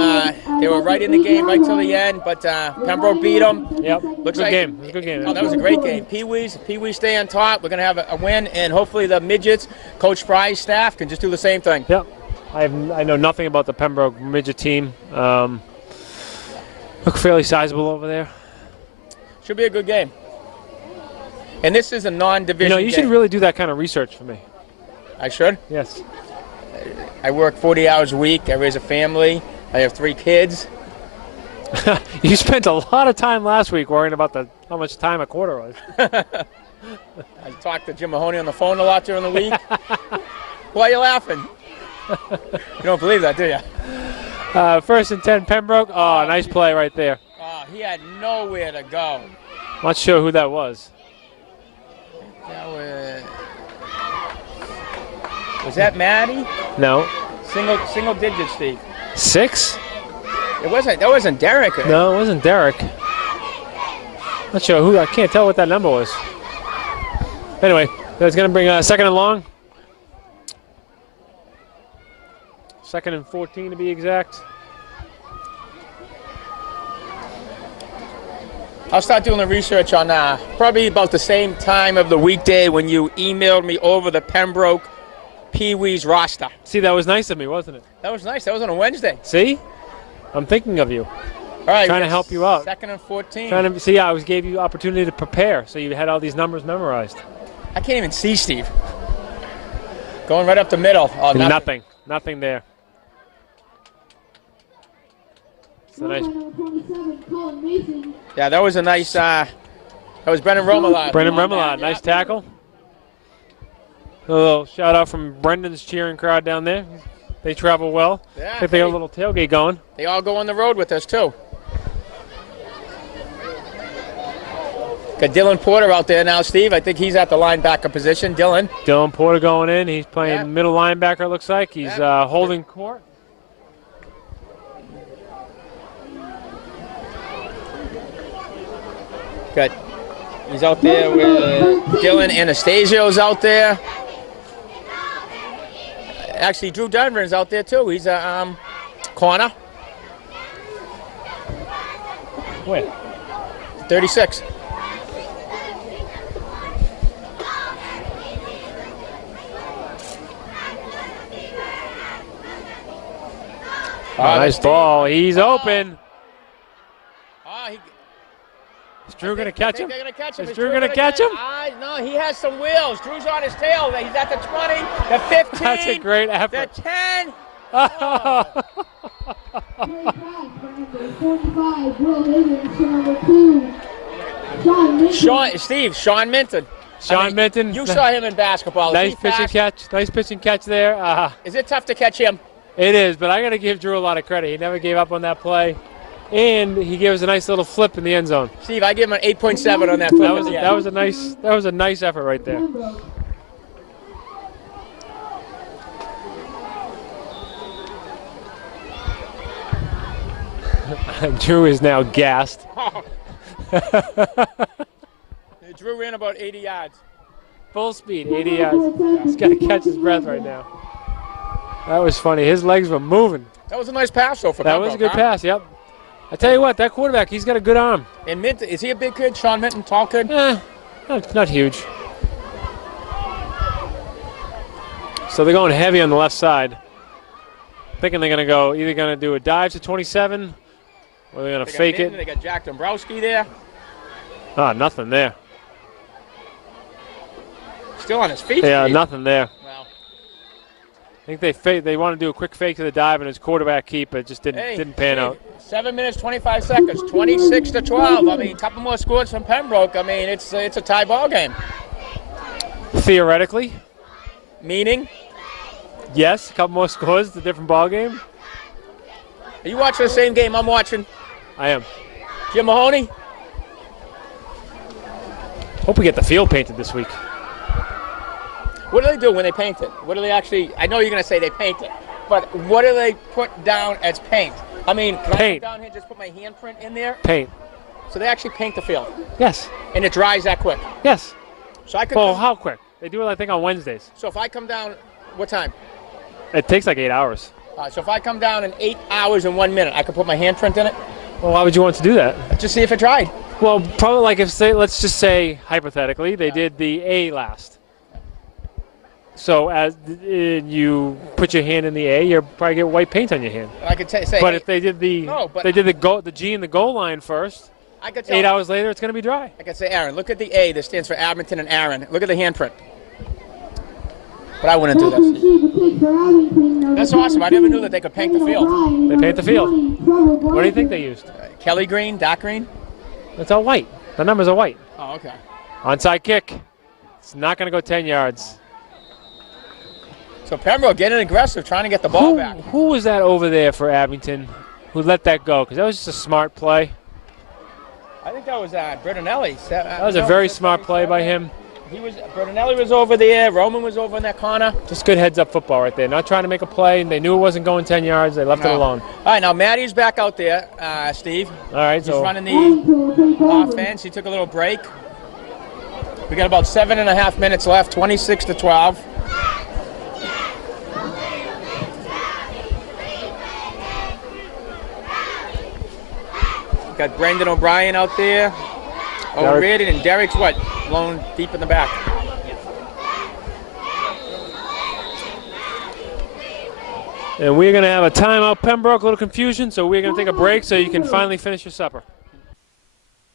They were right in the game right till the end, but Pembroke beat them. Yep. Looks Good like game. It was a good game. Oh, that was a great game. PeeWee's stay on top. We're going to have a win, and hopefully the midgets, Coach Fry's staff, can just do the same thing. Yep. I know nothing about the Pembroke midget team. Look fairly sizable over there. Should be a good game. And this is a non-division You game. should really do that kind of research for me. I should. Yes. I work 40 hours a week. I raise a family. I have 3 kids. You spent a lot of time last week worrying about how much time a quarter was. I talked to Jim Mahoney on the phone a lot during the week. Why are you laughing? You don't believe that, do you? 1st and 10, Pembroke. Oh, nice play right there. He had nowhere to go. Not sure who that was. That was that Maddie? No. Single digit, Steve. 6? That wasn't Derek. No, it wasn't Derek. Not sure who. I can't tell what that number was. Anyway, that's going to bring 2nd and long. 2nd and 14 to be exact. I'll start doing the research on probably about the same time of the weekday when you emailed me over the Pembroke PeeWee's roster. See, that was nice of me, wasn't it? That was nice. That was on a Wednesday. See? I'm thinking of you. All right, Trying to help you out. 2nd and 14. Trying to see, I gave you opportunity to prepare, so you had all these numbers memorized. I can't even see Steve. Going right up the middle. Oh, nothing. Nothing there. It's a nice. Yeah, that was a nice. That was Brendan Romelad. Brendan Remelad, nice tackle. A little shout out from Brendan's cheering crowd down there. They travel well. Yeah, I think they got a little tailgate going. They all go on the road with us too. Got Dylan Porter out there now, Steve. I think he's at the linebacker position. Dylan Porter going in. He's playing middle linebacker, it looks like. He's holding court. Good. He's out there with Dylan Anastasio's out there. Actually, Drew Denver's out there too. He's a corner. Where? 36. Nice ball. He's open. Is Drew going to catch him? They're going to catch him. Is Drew going to catch him? No, he has some wheels. Drew's on his tail. He's at the 20, the 15. That's a great effort. The 10. Oh. Sean Minton. Sean Minton. You saw him in basketball. Nice pitching catch. Nice pitching catch there. Is it tough to catch him? It is, but I got to give Drew a lot of credit. He never gave up on that play, and he gave us a nice little flip in the end zone. Steve, I give him an 8.7 on that flip. That was a nice effort right there. Drew is now gassed. Drew ran about 80 yards. Full speed, 80 yards. He's got to catch his breath right now. That was funny. His legs were moving. That was a nice pass, though, for That Pembroke, was a good pass, yep. I tell you what, that quarterback, he's got a good arm. And Minton, is he a big kid? Sean Minton, tall kid? Not huge. So they're going heavy on the left side. Thinking they're going to either going to do a dive to 27, or they're going to fake Minton, it. They got Jack Dombrowski there. Nothing there. Still on his feet. Yeah, nothing there. Well, I think they want to do a quick fake to the dive and his quarterback keep, but it just didn't pan out. 7 minutes, 25 seconds, 26-12. I mean, a couple more scores from Pembroke. I mean, it's a tie ball game. Theoretically, Meaning? yes, a couple more scores, it's a different ball game. Are you watching the same game I'm watching? I am. Jim Mahoney? Hope we get the field painted this week. What do they do when they paint it? What do they actually, I know you're going to say they paint it, but what do they put down as paint? I mean, can I Paint. come down here and just put my handprint in there? Paint. So they actually paint the field, Yes. and it dries that quick. Yes. So I could. Well, how quick? They do it, I think, on Wednesdays. So if I come down, what time? It takes like 8 hours. So if I come down in 8 hours and 1 minute, I could put my handprint in it? Well, why would you want to do that? Just see if it dried. Well, probably like let's just say, hypothetically, they did the A last. So as you put your hand in the A, you probably get white paint on your hand. I could say. But hey, if they did the G and the goal line first, I could tell, 8 hours later, it's going to be dry. I could say, Aaron, look at the A that stands for Abington and Aaron. Look at the handprint. But I wouldn't do that. That's awesome. I never knew that they could paint the field. They paint the field. What do you think they used? Kelly green, dark green? It's all white. The numbers are white. Oh, okay. Onside kick. It's not going to go 10 yards. So Pembroke getting aggressive, trying to get the ball back. Who was that over there for Abington who let that go? Because that was just a smart play. I think that was Bertinelli. That was a very smart play by him. Bertinelli was over there. Roman was over in that corner. Just good heads-up football right there. Not trying to make a play. They knew it wasn't going 10 yards. They left it alone. All right, now Maddie's back out there, Steve. All right, He's running the offense. He took a little break. We got about 7.5 minutes left, 26-12. Got Brendan O'Brien out there. Owen Derek. Reardon, and Derek's what? Blown deep in the back. And we're going to have a timeout, Pembroke. A little confusion, so we're going to take a break so you can finally finish your supper.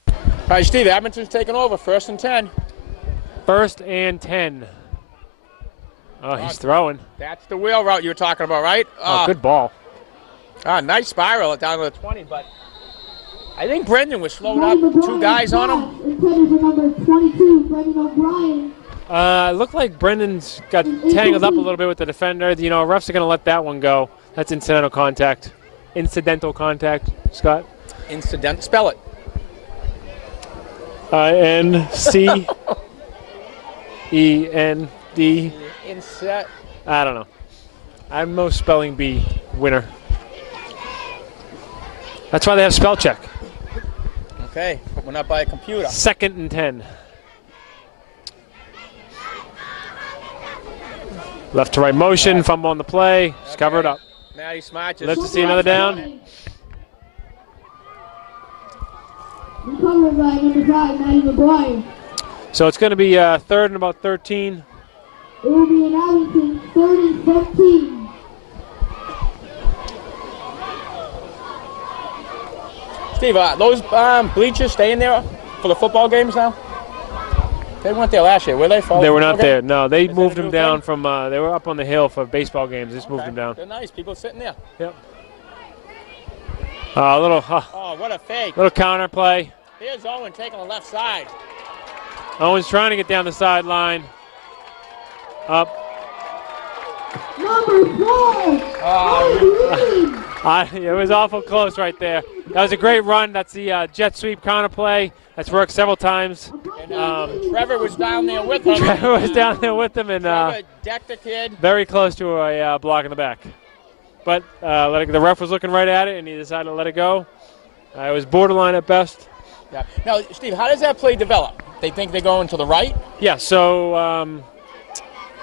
All right, Steve, Abington's taking over. 1st and 10. 1st and 10. Oh, he's throwing. That's the wheel route you were talking about, right? Oh, good ball. Nice spiral down to the 20, but I think Brendan was slowed up. 2 guys on him. Intended for number 22, Brendan O'Brien. It looked like Brendan's got tangled up a little bit with the defender. You know, refs are going to let that one go. That's incidental contact. Incidental contact, Scott. Incident. Spell it. I-N-C-E-N-D. Inset. I don't know. I'm no spelling bee winner. That's why they have spell check. Okay, we're not by a computer. 2nd and 10. Left to right motion, fumble on the play, just cover it up. Matty Smart just Let's see another down. Recovered by number 5, Matty O'Brien. So it's going to be 3rd and about 13. It will be in Abington, 3rd and 15. Steve, those bleachers staying there for the football games now? They weren't there last year, were they? They were not there. No, they Is moved that a them new down thing? from, they were up on the hill for baseball games. Just moved them down. They're nice. People sitting there. Yep. A little Oh, what a fake. little counter play. Here's Owen taking the left side. Owen's trying to get down the sideline. Up. Number 4, It was awful close right there. That was a great run. That's the jet sweep counter play. That's worked several times. And Trevor was down there with him. Trevor was down there with him and Trevor decked the kid. very close to a block in the back. But the ref was looking right at it, and he decided to let it go. It was borderline at best. Yeah. Now, Steve, how does that play develop? They think they're going to the right? Yeah, so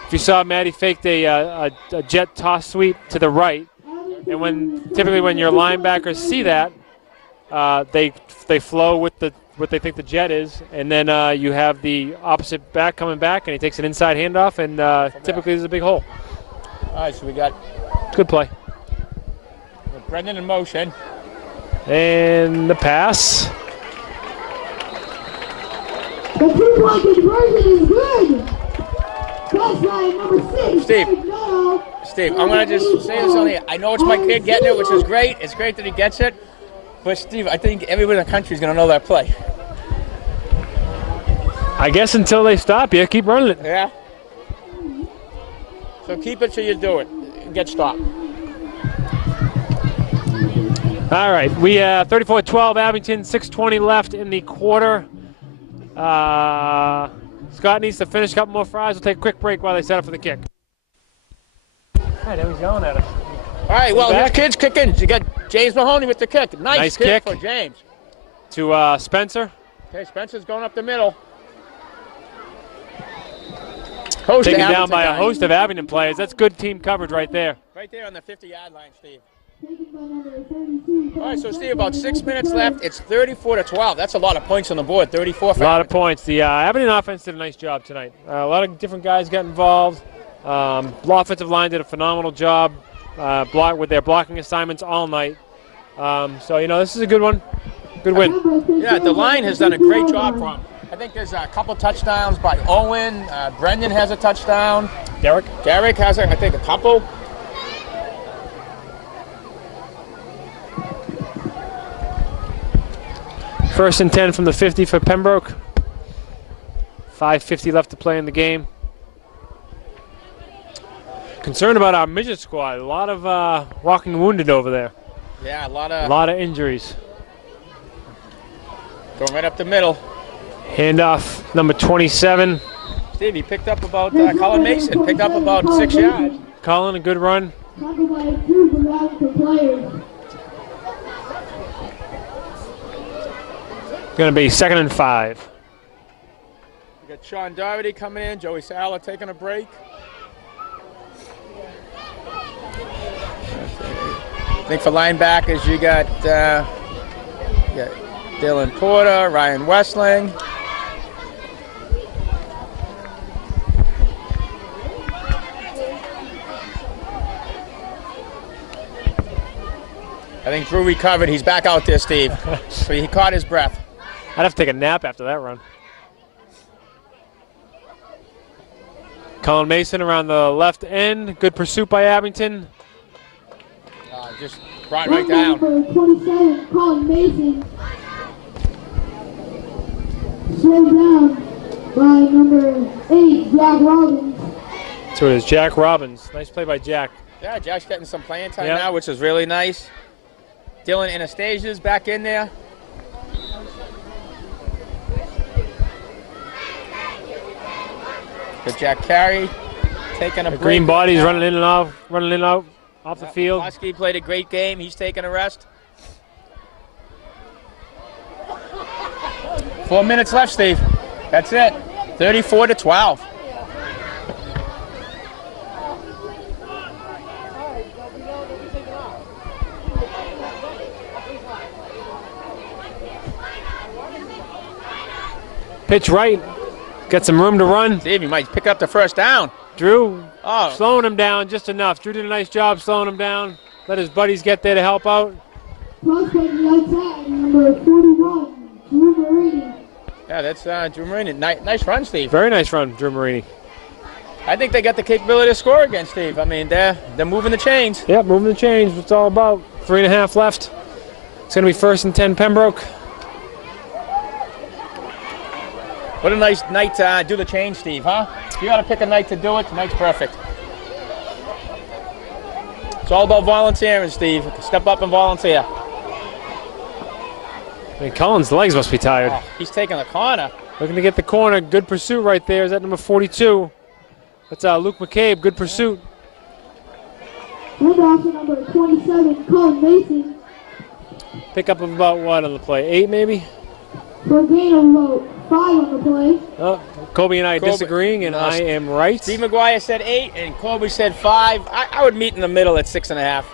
if you saw Maddie faked a jet toss sweep to the right, and typically when your linebackers see that, they flow with what they think the jet is, and then you have the opposite back coming back, and he takes an inside handoff, and typically there's a big hole. All right, so we got Good play. Brendan in motion. And the pass. The 2-point conversion is good. Pass line number 6. Steve. No. Steve, I'm going to just say this on here. I know it's my kid getting it, which is great. It's great that he gets it. But, Steve, I think everyone in the country is going to know that play. I guess until they stop you, keep running it. Yeah? So keep it till you do it. Get stopped. All right, we 34-12 Abington, 6:20 left in the quarter. Scott needs to finish a couple more fries. We'll take a quick break while they set up for the kick. Hey, there he's going at us. All right, well, his kid's kicking. You got James Mahoney with the kick. Nice kick for James. To Spencer. Okay, Spencer's going up the middle. Taken down by a host of Abington players. That's good team coverage right there. Right there on the 50-yard line, Steve. Taken by number 32. All right, so Steve, about 6 minutes left. It's 34-12. That's a lot of points on the board. 34. A lot of points. The Abington offense did a nice job tonight. A lot of different guys got involved. Offensive line did a phenomenal job with their blocking assignments all night. So, you know, this is a good one. Good win. Yeah, the line has done a great job for him. I think there's a couple touchdowns by Owen. Brendan has a touchdown. Derek has, I think, a couple. First and 10 from the 50 for Pembroke. 5:50 left to play in the game. Concerned about our midget squad. A lot of walking wounded over there. Yeah, a lot of injuries. Going right up the middle. Handoff, number 27. Steve, he picked up about, Colin Mason, picked up about 6 yards. Colin, a good run. Tackled by a group of Abington players. Going to be 2nd and 5. We got Sean Doherty coming in, Joey Sala taking a break. I think for linebackers, you got Dylan Porter, Ryan Westling. I think Drew recovered. He's back out there, Steve. So he caught his breath. I'd have to take a nap after that run. Colin Mason around the left end. Good pursuit by Abington. Just brought right down. Number 27, Colin Mason. Slowed down by number 8, Jack Robbins. So it is Jack Robbins. Nice play by Jack. Yeah, Jack's getting some playing time now, which is really nice. Dylan Anastasia's back in there. Good Jack Carey taking a break. Green body's running in and out off the field. Husky played a great game. He's taking a rest. 4 minutes left, Steve. That's it. 34-12. Pitch right. Got some room to run. Steve, he might pick up the first down. Drew slowing him down just enough. Drew did a nice job slowing him down. Let his buddies get there to help out. Prospect outside, number 41, Drew Marini. Yeah, that's Drew Marini. Nice run, Steve. Very nice run, Drew Marini. I think they got the capability to score again, Steve. I mean, they're moving the chains. Yep, moving the chains. What it's all about. 3.5 left. It's going to be 1st and 10 Pembroke. What a nice night to do the change, Steve, huh? If you got to pick a night to do it, tonight's perfect. It's all about volunteering, Steve. Step up and volunteer. I mean, Cullen's legs must be tired. Oh, he's taking the corner. Looking to get the corner. Good pursuit right there. Is that number 42? That's Luke McCabe. Good pursuit. And also number 27, Colin Mason. Pick up of about what on the play? 8 maybe? For a gain of about 5 on the play. Oh, Kobe and I disagreeing, and I am right. Steve McGuire said 8, and Kobe said 5. I would meet in the middle at 6.5.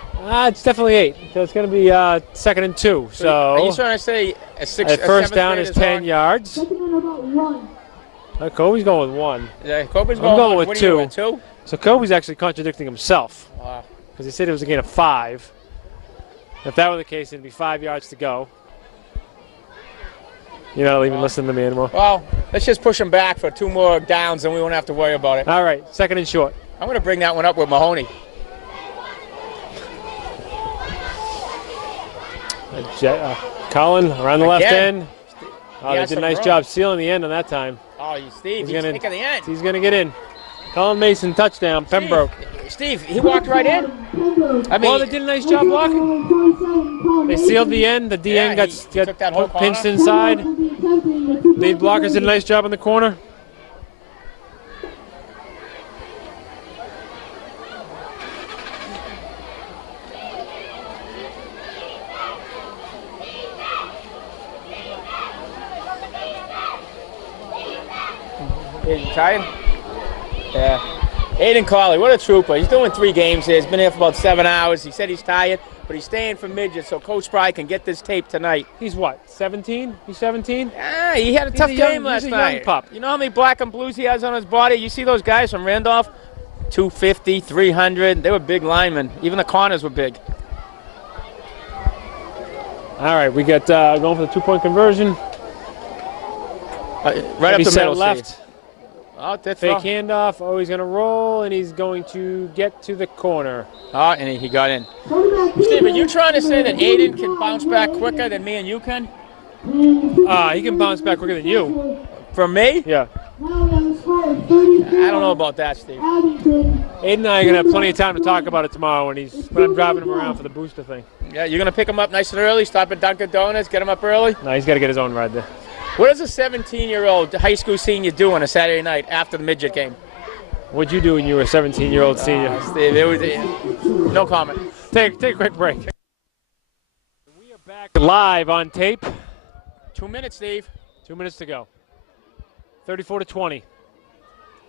It's definitely 8. So it's going to be 2nd and 2. So are you trying to say a 6? First down is 10 yards. Second and about 1. Kobe's going with 1. Yeah, Kobe's I'm going with what 2. Are you doing, 2? So Kobe's actually contradicting himself. Wow. Because he said it was a gain of 5. If that were the case, it'd be 5 yards to go. You're not even listening to me anymore. Well, let's just push him back for 2 more downs, and we won't have to worry about it. All right, 2nd and short. I'm going to bring that one up with Mahoney. Colin around the left end. They did a nice job sealing the end on that time. Oh, Steve, he's taking the end. He's going to get in. Colin Mason, touchdown, Pembroke. Steve, he walked right in. I mean, they did a nice job blocking. They sealed the end. The DN got pinched inside. Lead blockers did a nice job in the corner. Aiden tired? Yeah. Aiden Colley, what a trooper. He's doing 3 games here. He's been here for about 7 hours. He said he's tired, but he's staying for midget so Coach Spry can get this tape tonight. He's what, 17? He's 17? Ah, he had a tough game last night. He's a young pup. You know how many black and blues he has on his body? You see those guys from Randolph? 250, 300. They were big linemen. Even the corners were big. All right, we got going for the 2-point conversion. Right up the middle, left. Steve. Oh, that's fake handoff. Oh, he's going to roll, and he's going to get to the corner. Oh, and he got in. Steve, are you trying to say that Aiden can bounce back quicker than me and you can? He can bounce back quicker than you. From me? Yeah. I don't know about that, Steve. Aiden and I are going to have plenty of time to talk about it tomorrow when I'm driving him around for the booster thing. Yeah, you're going to pick him up nice and early, stop at Dunkin' Donuts, get him up early? No, he's got to get his own ride there. What does a 17-year-old high school senior do on a Saturday night after the midget game? What'd you do when you were a 17-year-old senior? Steve, it was no comment. Take a quick break. We are back live on tape. 2 minutes, Steve. 2 minutes to go. 34-20.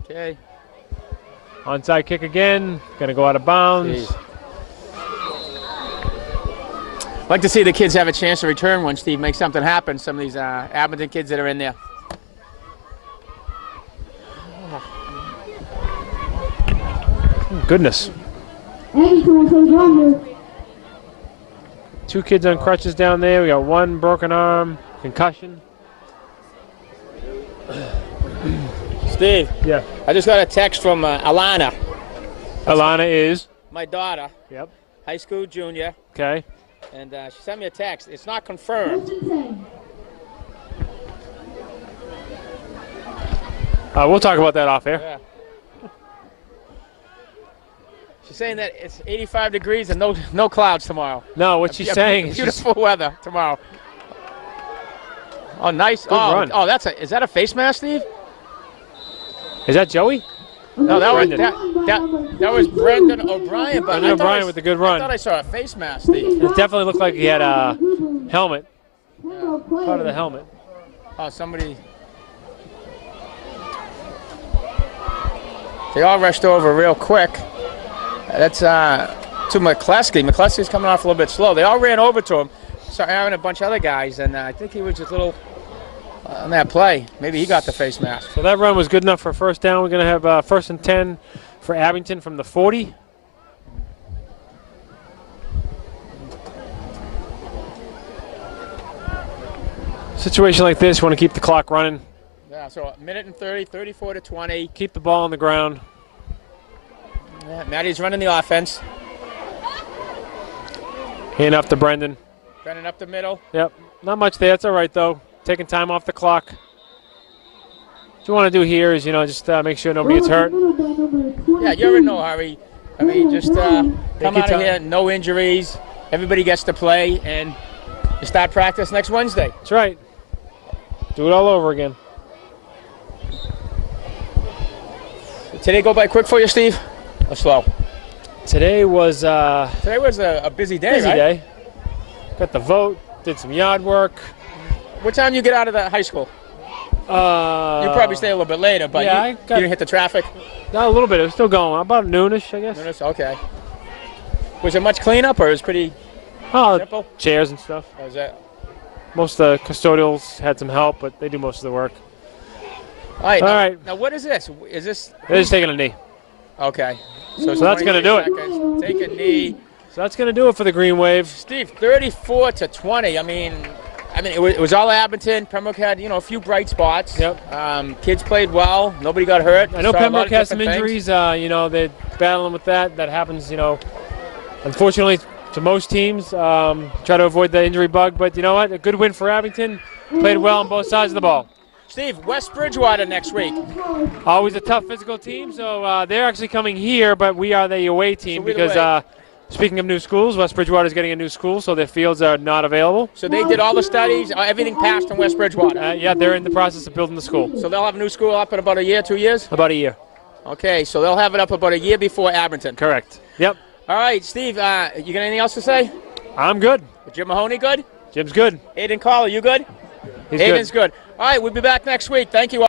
Okay. Onside kick again. Going to go out of bounds. Jeez. I'd like to see the kids have a chance to return when Steve makes something happen. Some of these Abington kids that are in there. Goodness. Two kids on crutches down there. We got one broken arm, concussion. Steve. Yeah. I just got a text from Alana. Alana is? My daughter. Yep. High school junior. Okay. And she sent me a text. It's not confirmed. We'll talk about that off air. Yeah. She's saying that it's 85 degrees and no clouds tomorrow. No, what she's saying is beautiful weather tomorrow. Oh, nice. Good run. Oh, is that a face mask, Steve? Is that Joey? No, that was Brendan Brendan O'Brien. But O'Brien with a good run. I thought I saw a face mask, Steve. It definitely looked like he had a helmet. Yeah. Part of the helmet. Oh, somebody. They all rushed over real quick. That's to McCleskey. McCleskey's coming off a little bit slow. They all ran over to him. Started having a bunch of other guys, and I think he was just a little on that play. Maybe he got the face mask. So that run was good enough for first down. We're going to have first and 10 for Abington from the 40. Situation like this, you want to keep the clock running. Yeah, so a minute and 30, 34 to 20. Keep the ball on the ground. Yeah, Matty's running the offense. Hand off to Brendan. Brendan up the middle. Yep, not much there. It's all right, though. Taking time off the clock. What you want to do here is, just make sure nobody gets hurt. Yeah, you're in no hurry. I mean, just come your out of time. here, no injuries. Everybody gets to play, and you start practice next Wednesday. That's right. Do it all over again. Today go by quick for you, Steve? Or slow? Today was Today was a busy day, busy right? day. Got the vote, did some yard work. What time you get out of the high school? You probably stay a little bit later, but yeah, you didn't hit the traffic? Not a little bit. It was still going. About noonish, I guess. Notice? Okay. Was it much cleanup, or it was pretty simple? Chairs and stuff. Or was that? Most of the custodials had some help, but they do most of the work. All right. All now, right. Now, what is this? Is this? They're just taking a knee. Okay. So that's going to do it. Seconds. Take a knee. So that's going to do it for the Green Wave. Steve, 34 to 20. I mean, it was all Abington. Pembroke had, a few bright spots. Yep. Kids played well. Nobody got hurt. I know Saw a lot Pembroke of has some different injuries. things. They're battling with that. That happens, unfortunately to most teams. Try to avoid the injury bug. But you know what? A good win for Abington. Played well on both sides of the ball. Steve, West Bridgewater next week. Always a tough physical team. So they're actually coming here, but we are the away team So we're the because away. speaking of new schools, West Bridgewater is getting a new school, so their fields are not available. So they did all the studies. Everything passed in West Bridgewater. Yeah, they're in the process of building the school. So they'll have a new school up in about a year, 2 years? About a year. Okay, so they'll have it up about a year before Abington. Correct. Yep. All right, Steve, you got anything else to say? I'm good. Jim Mahoney good? Jim's good. Aiden Collar, you good? He's Aiden's good. All right, we'll be back next week. Thank you all.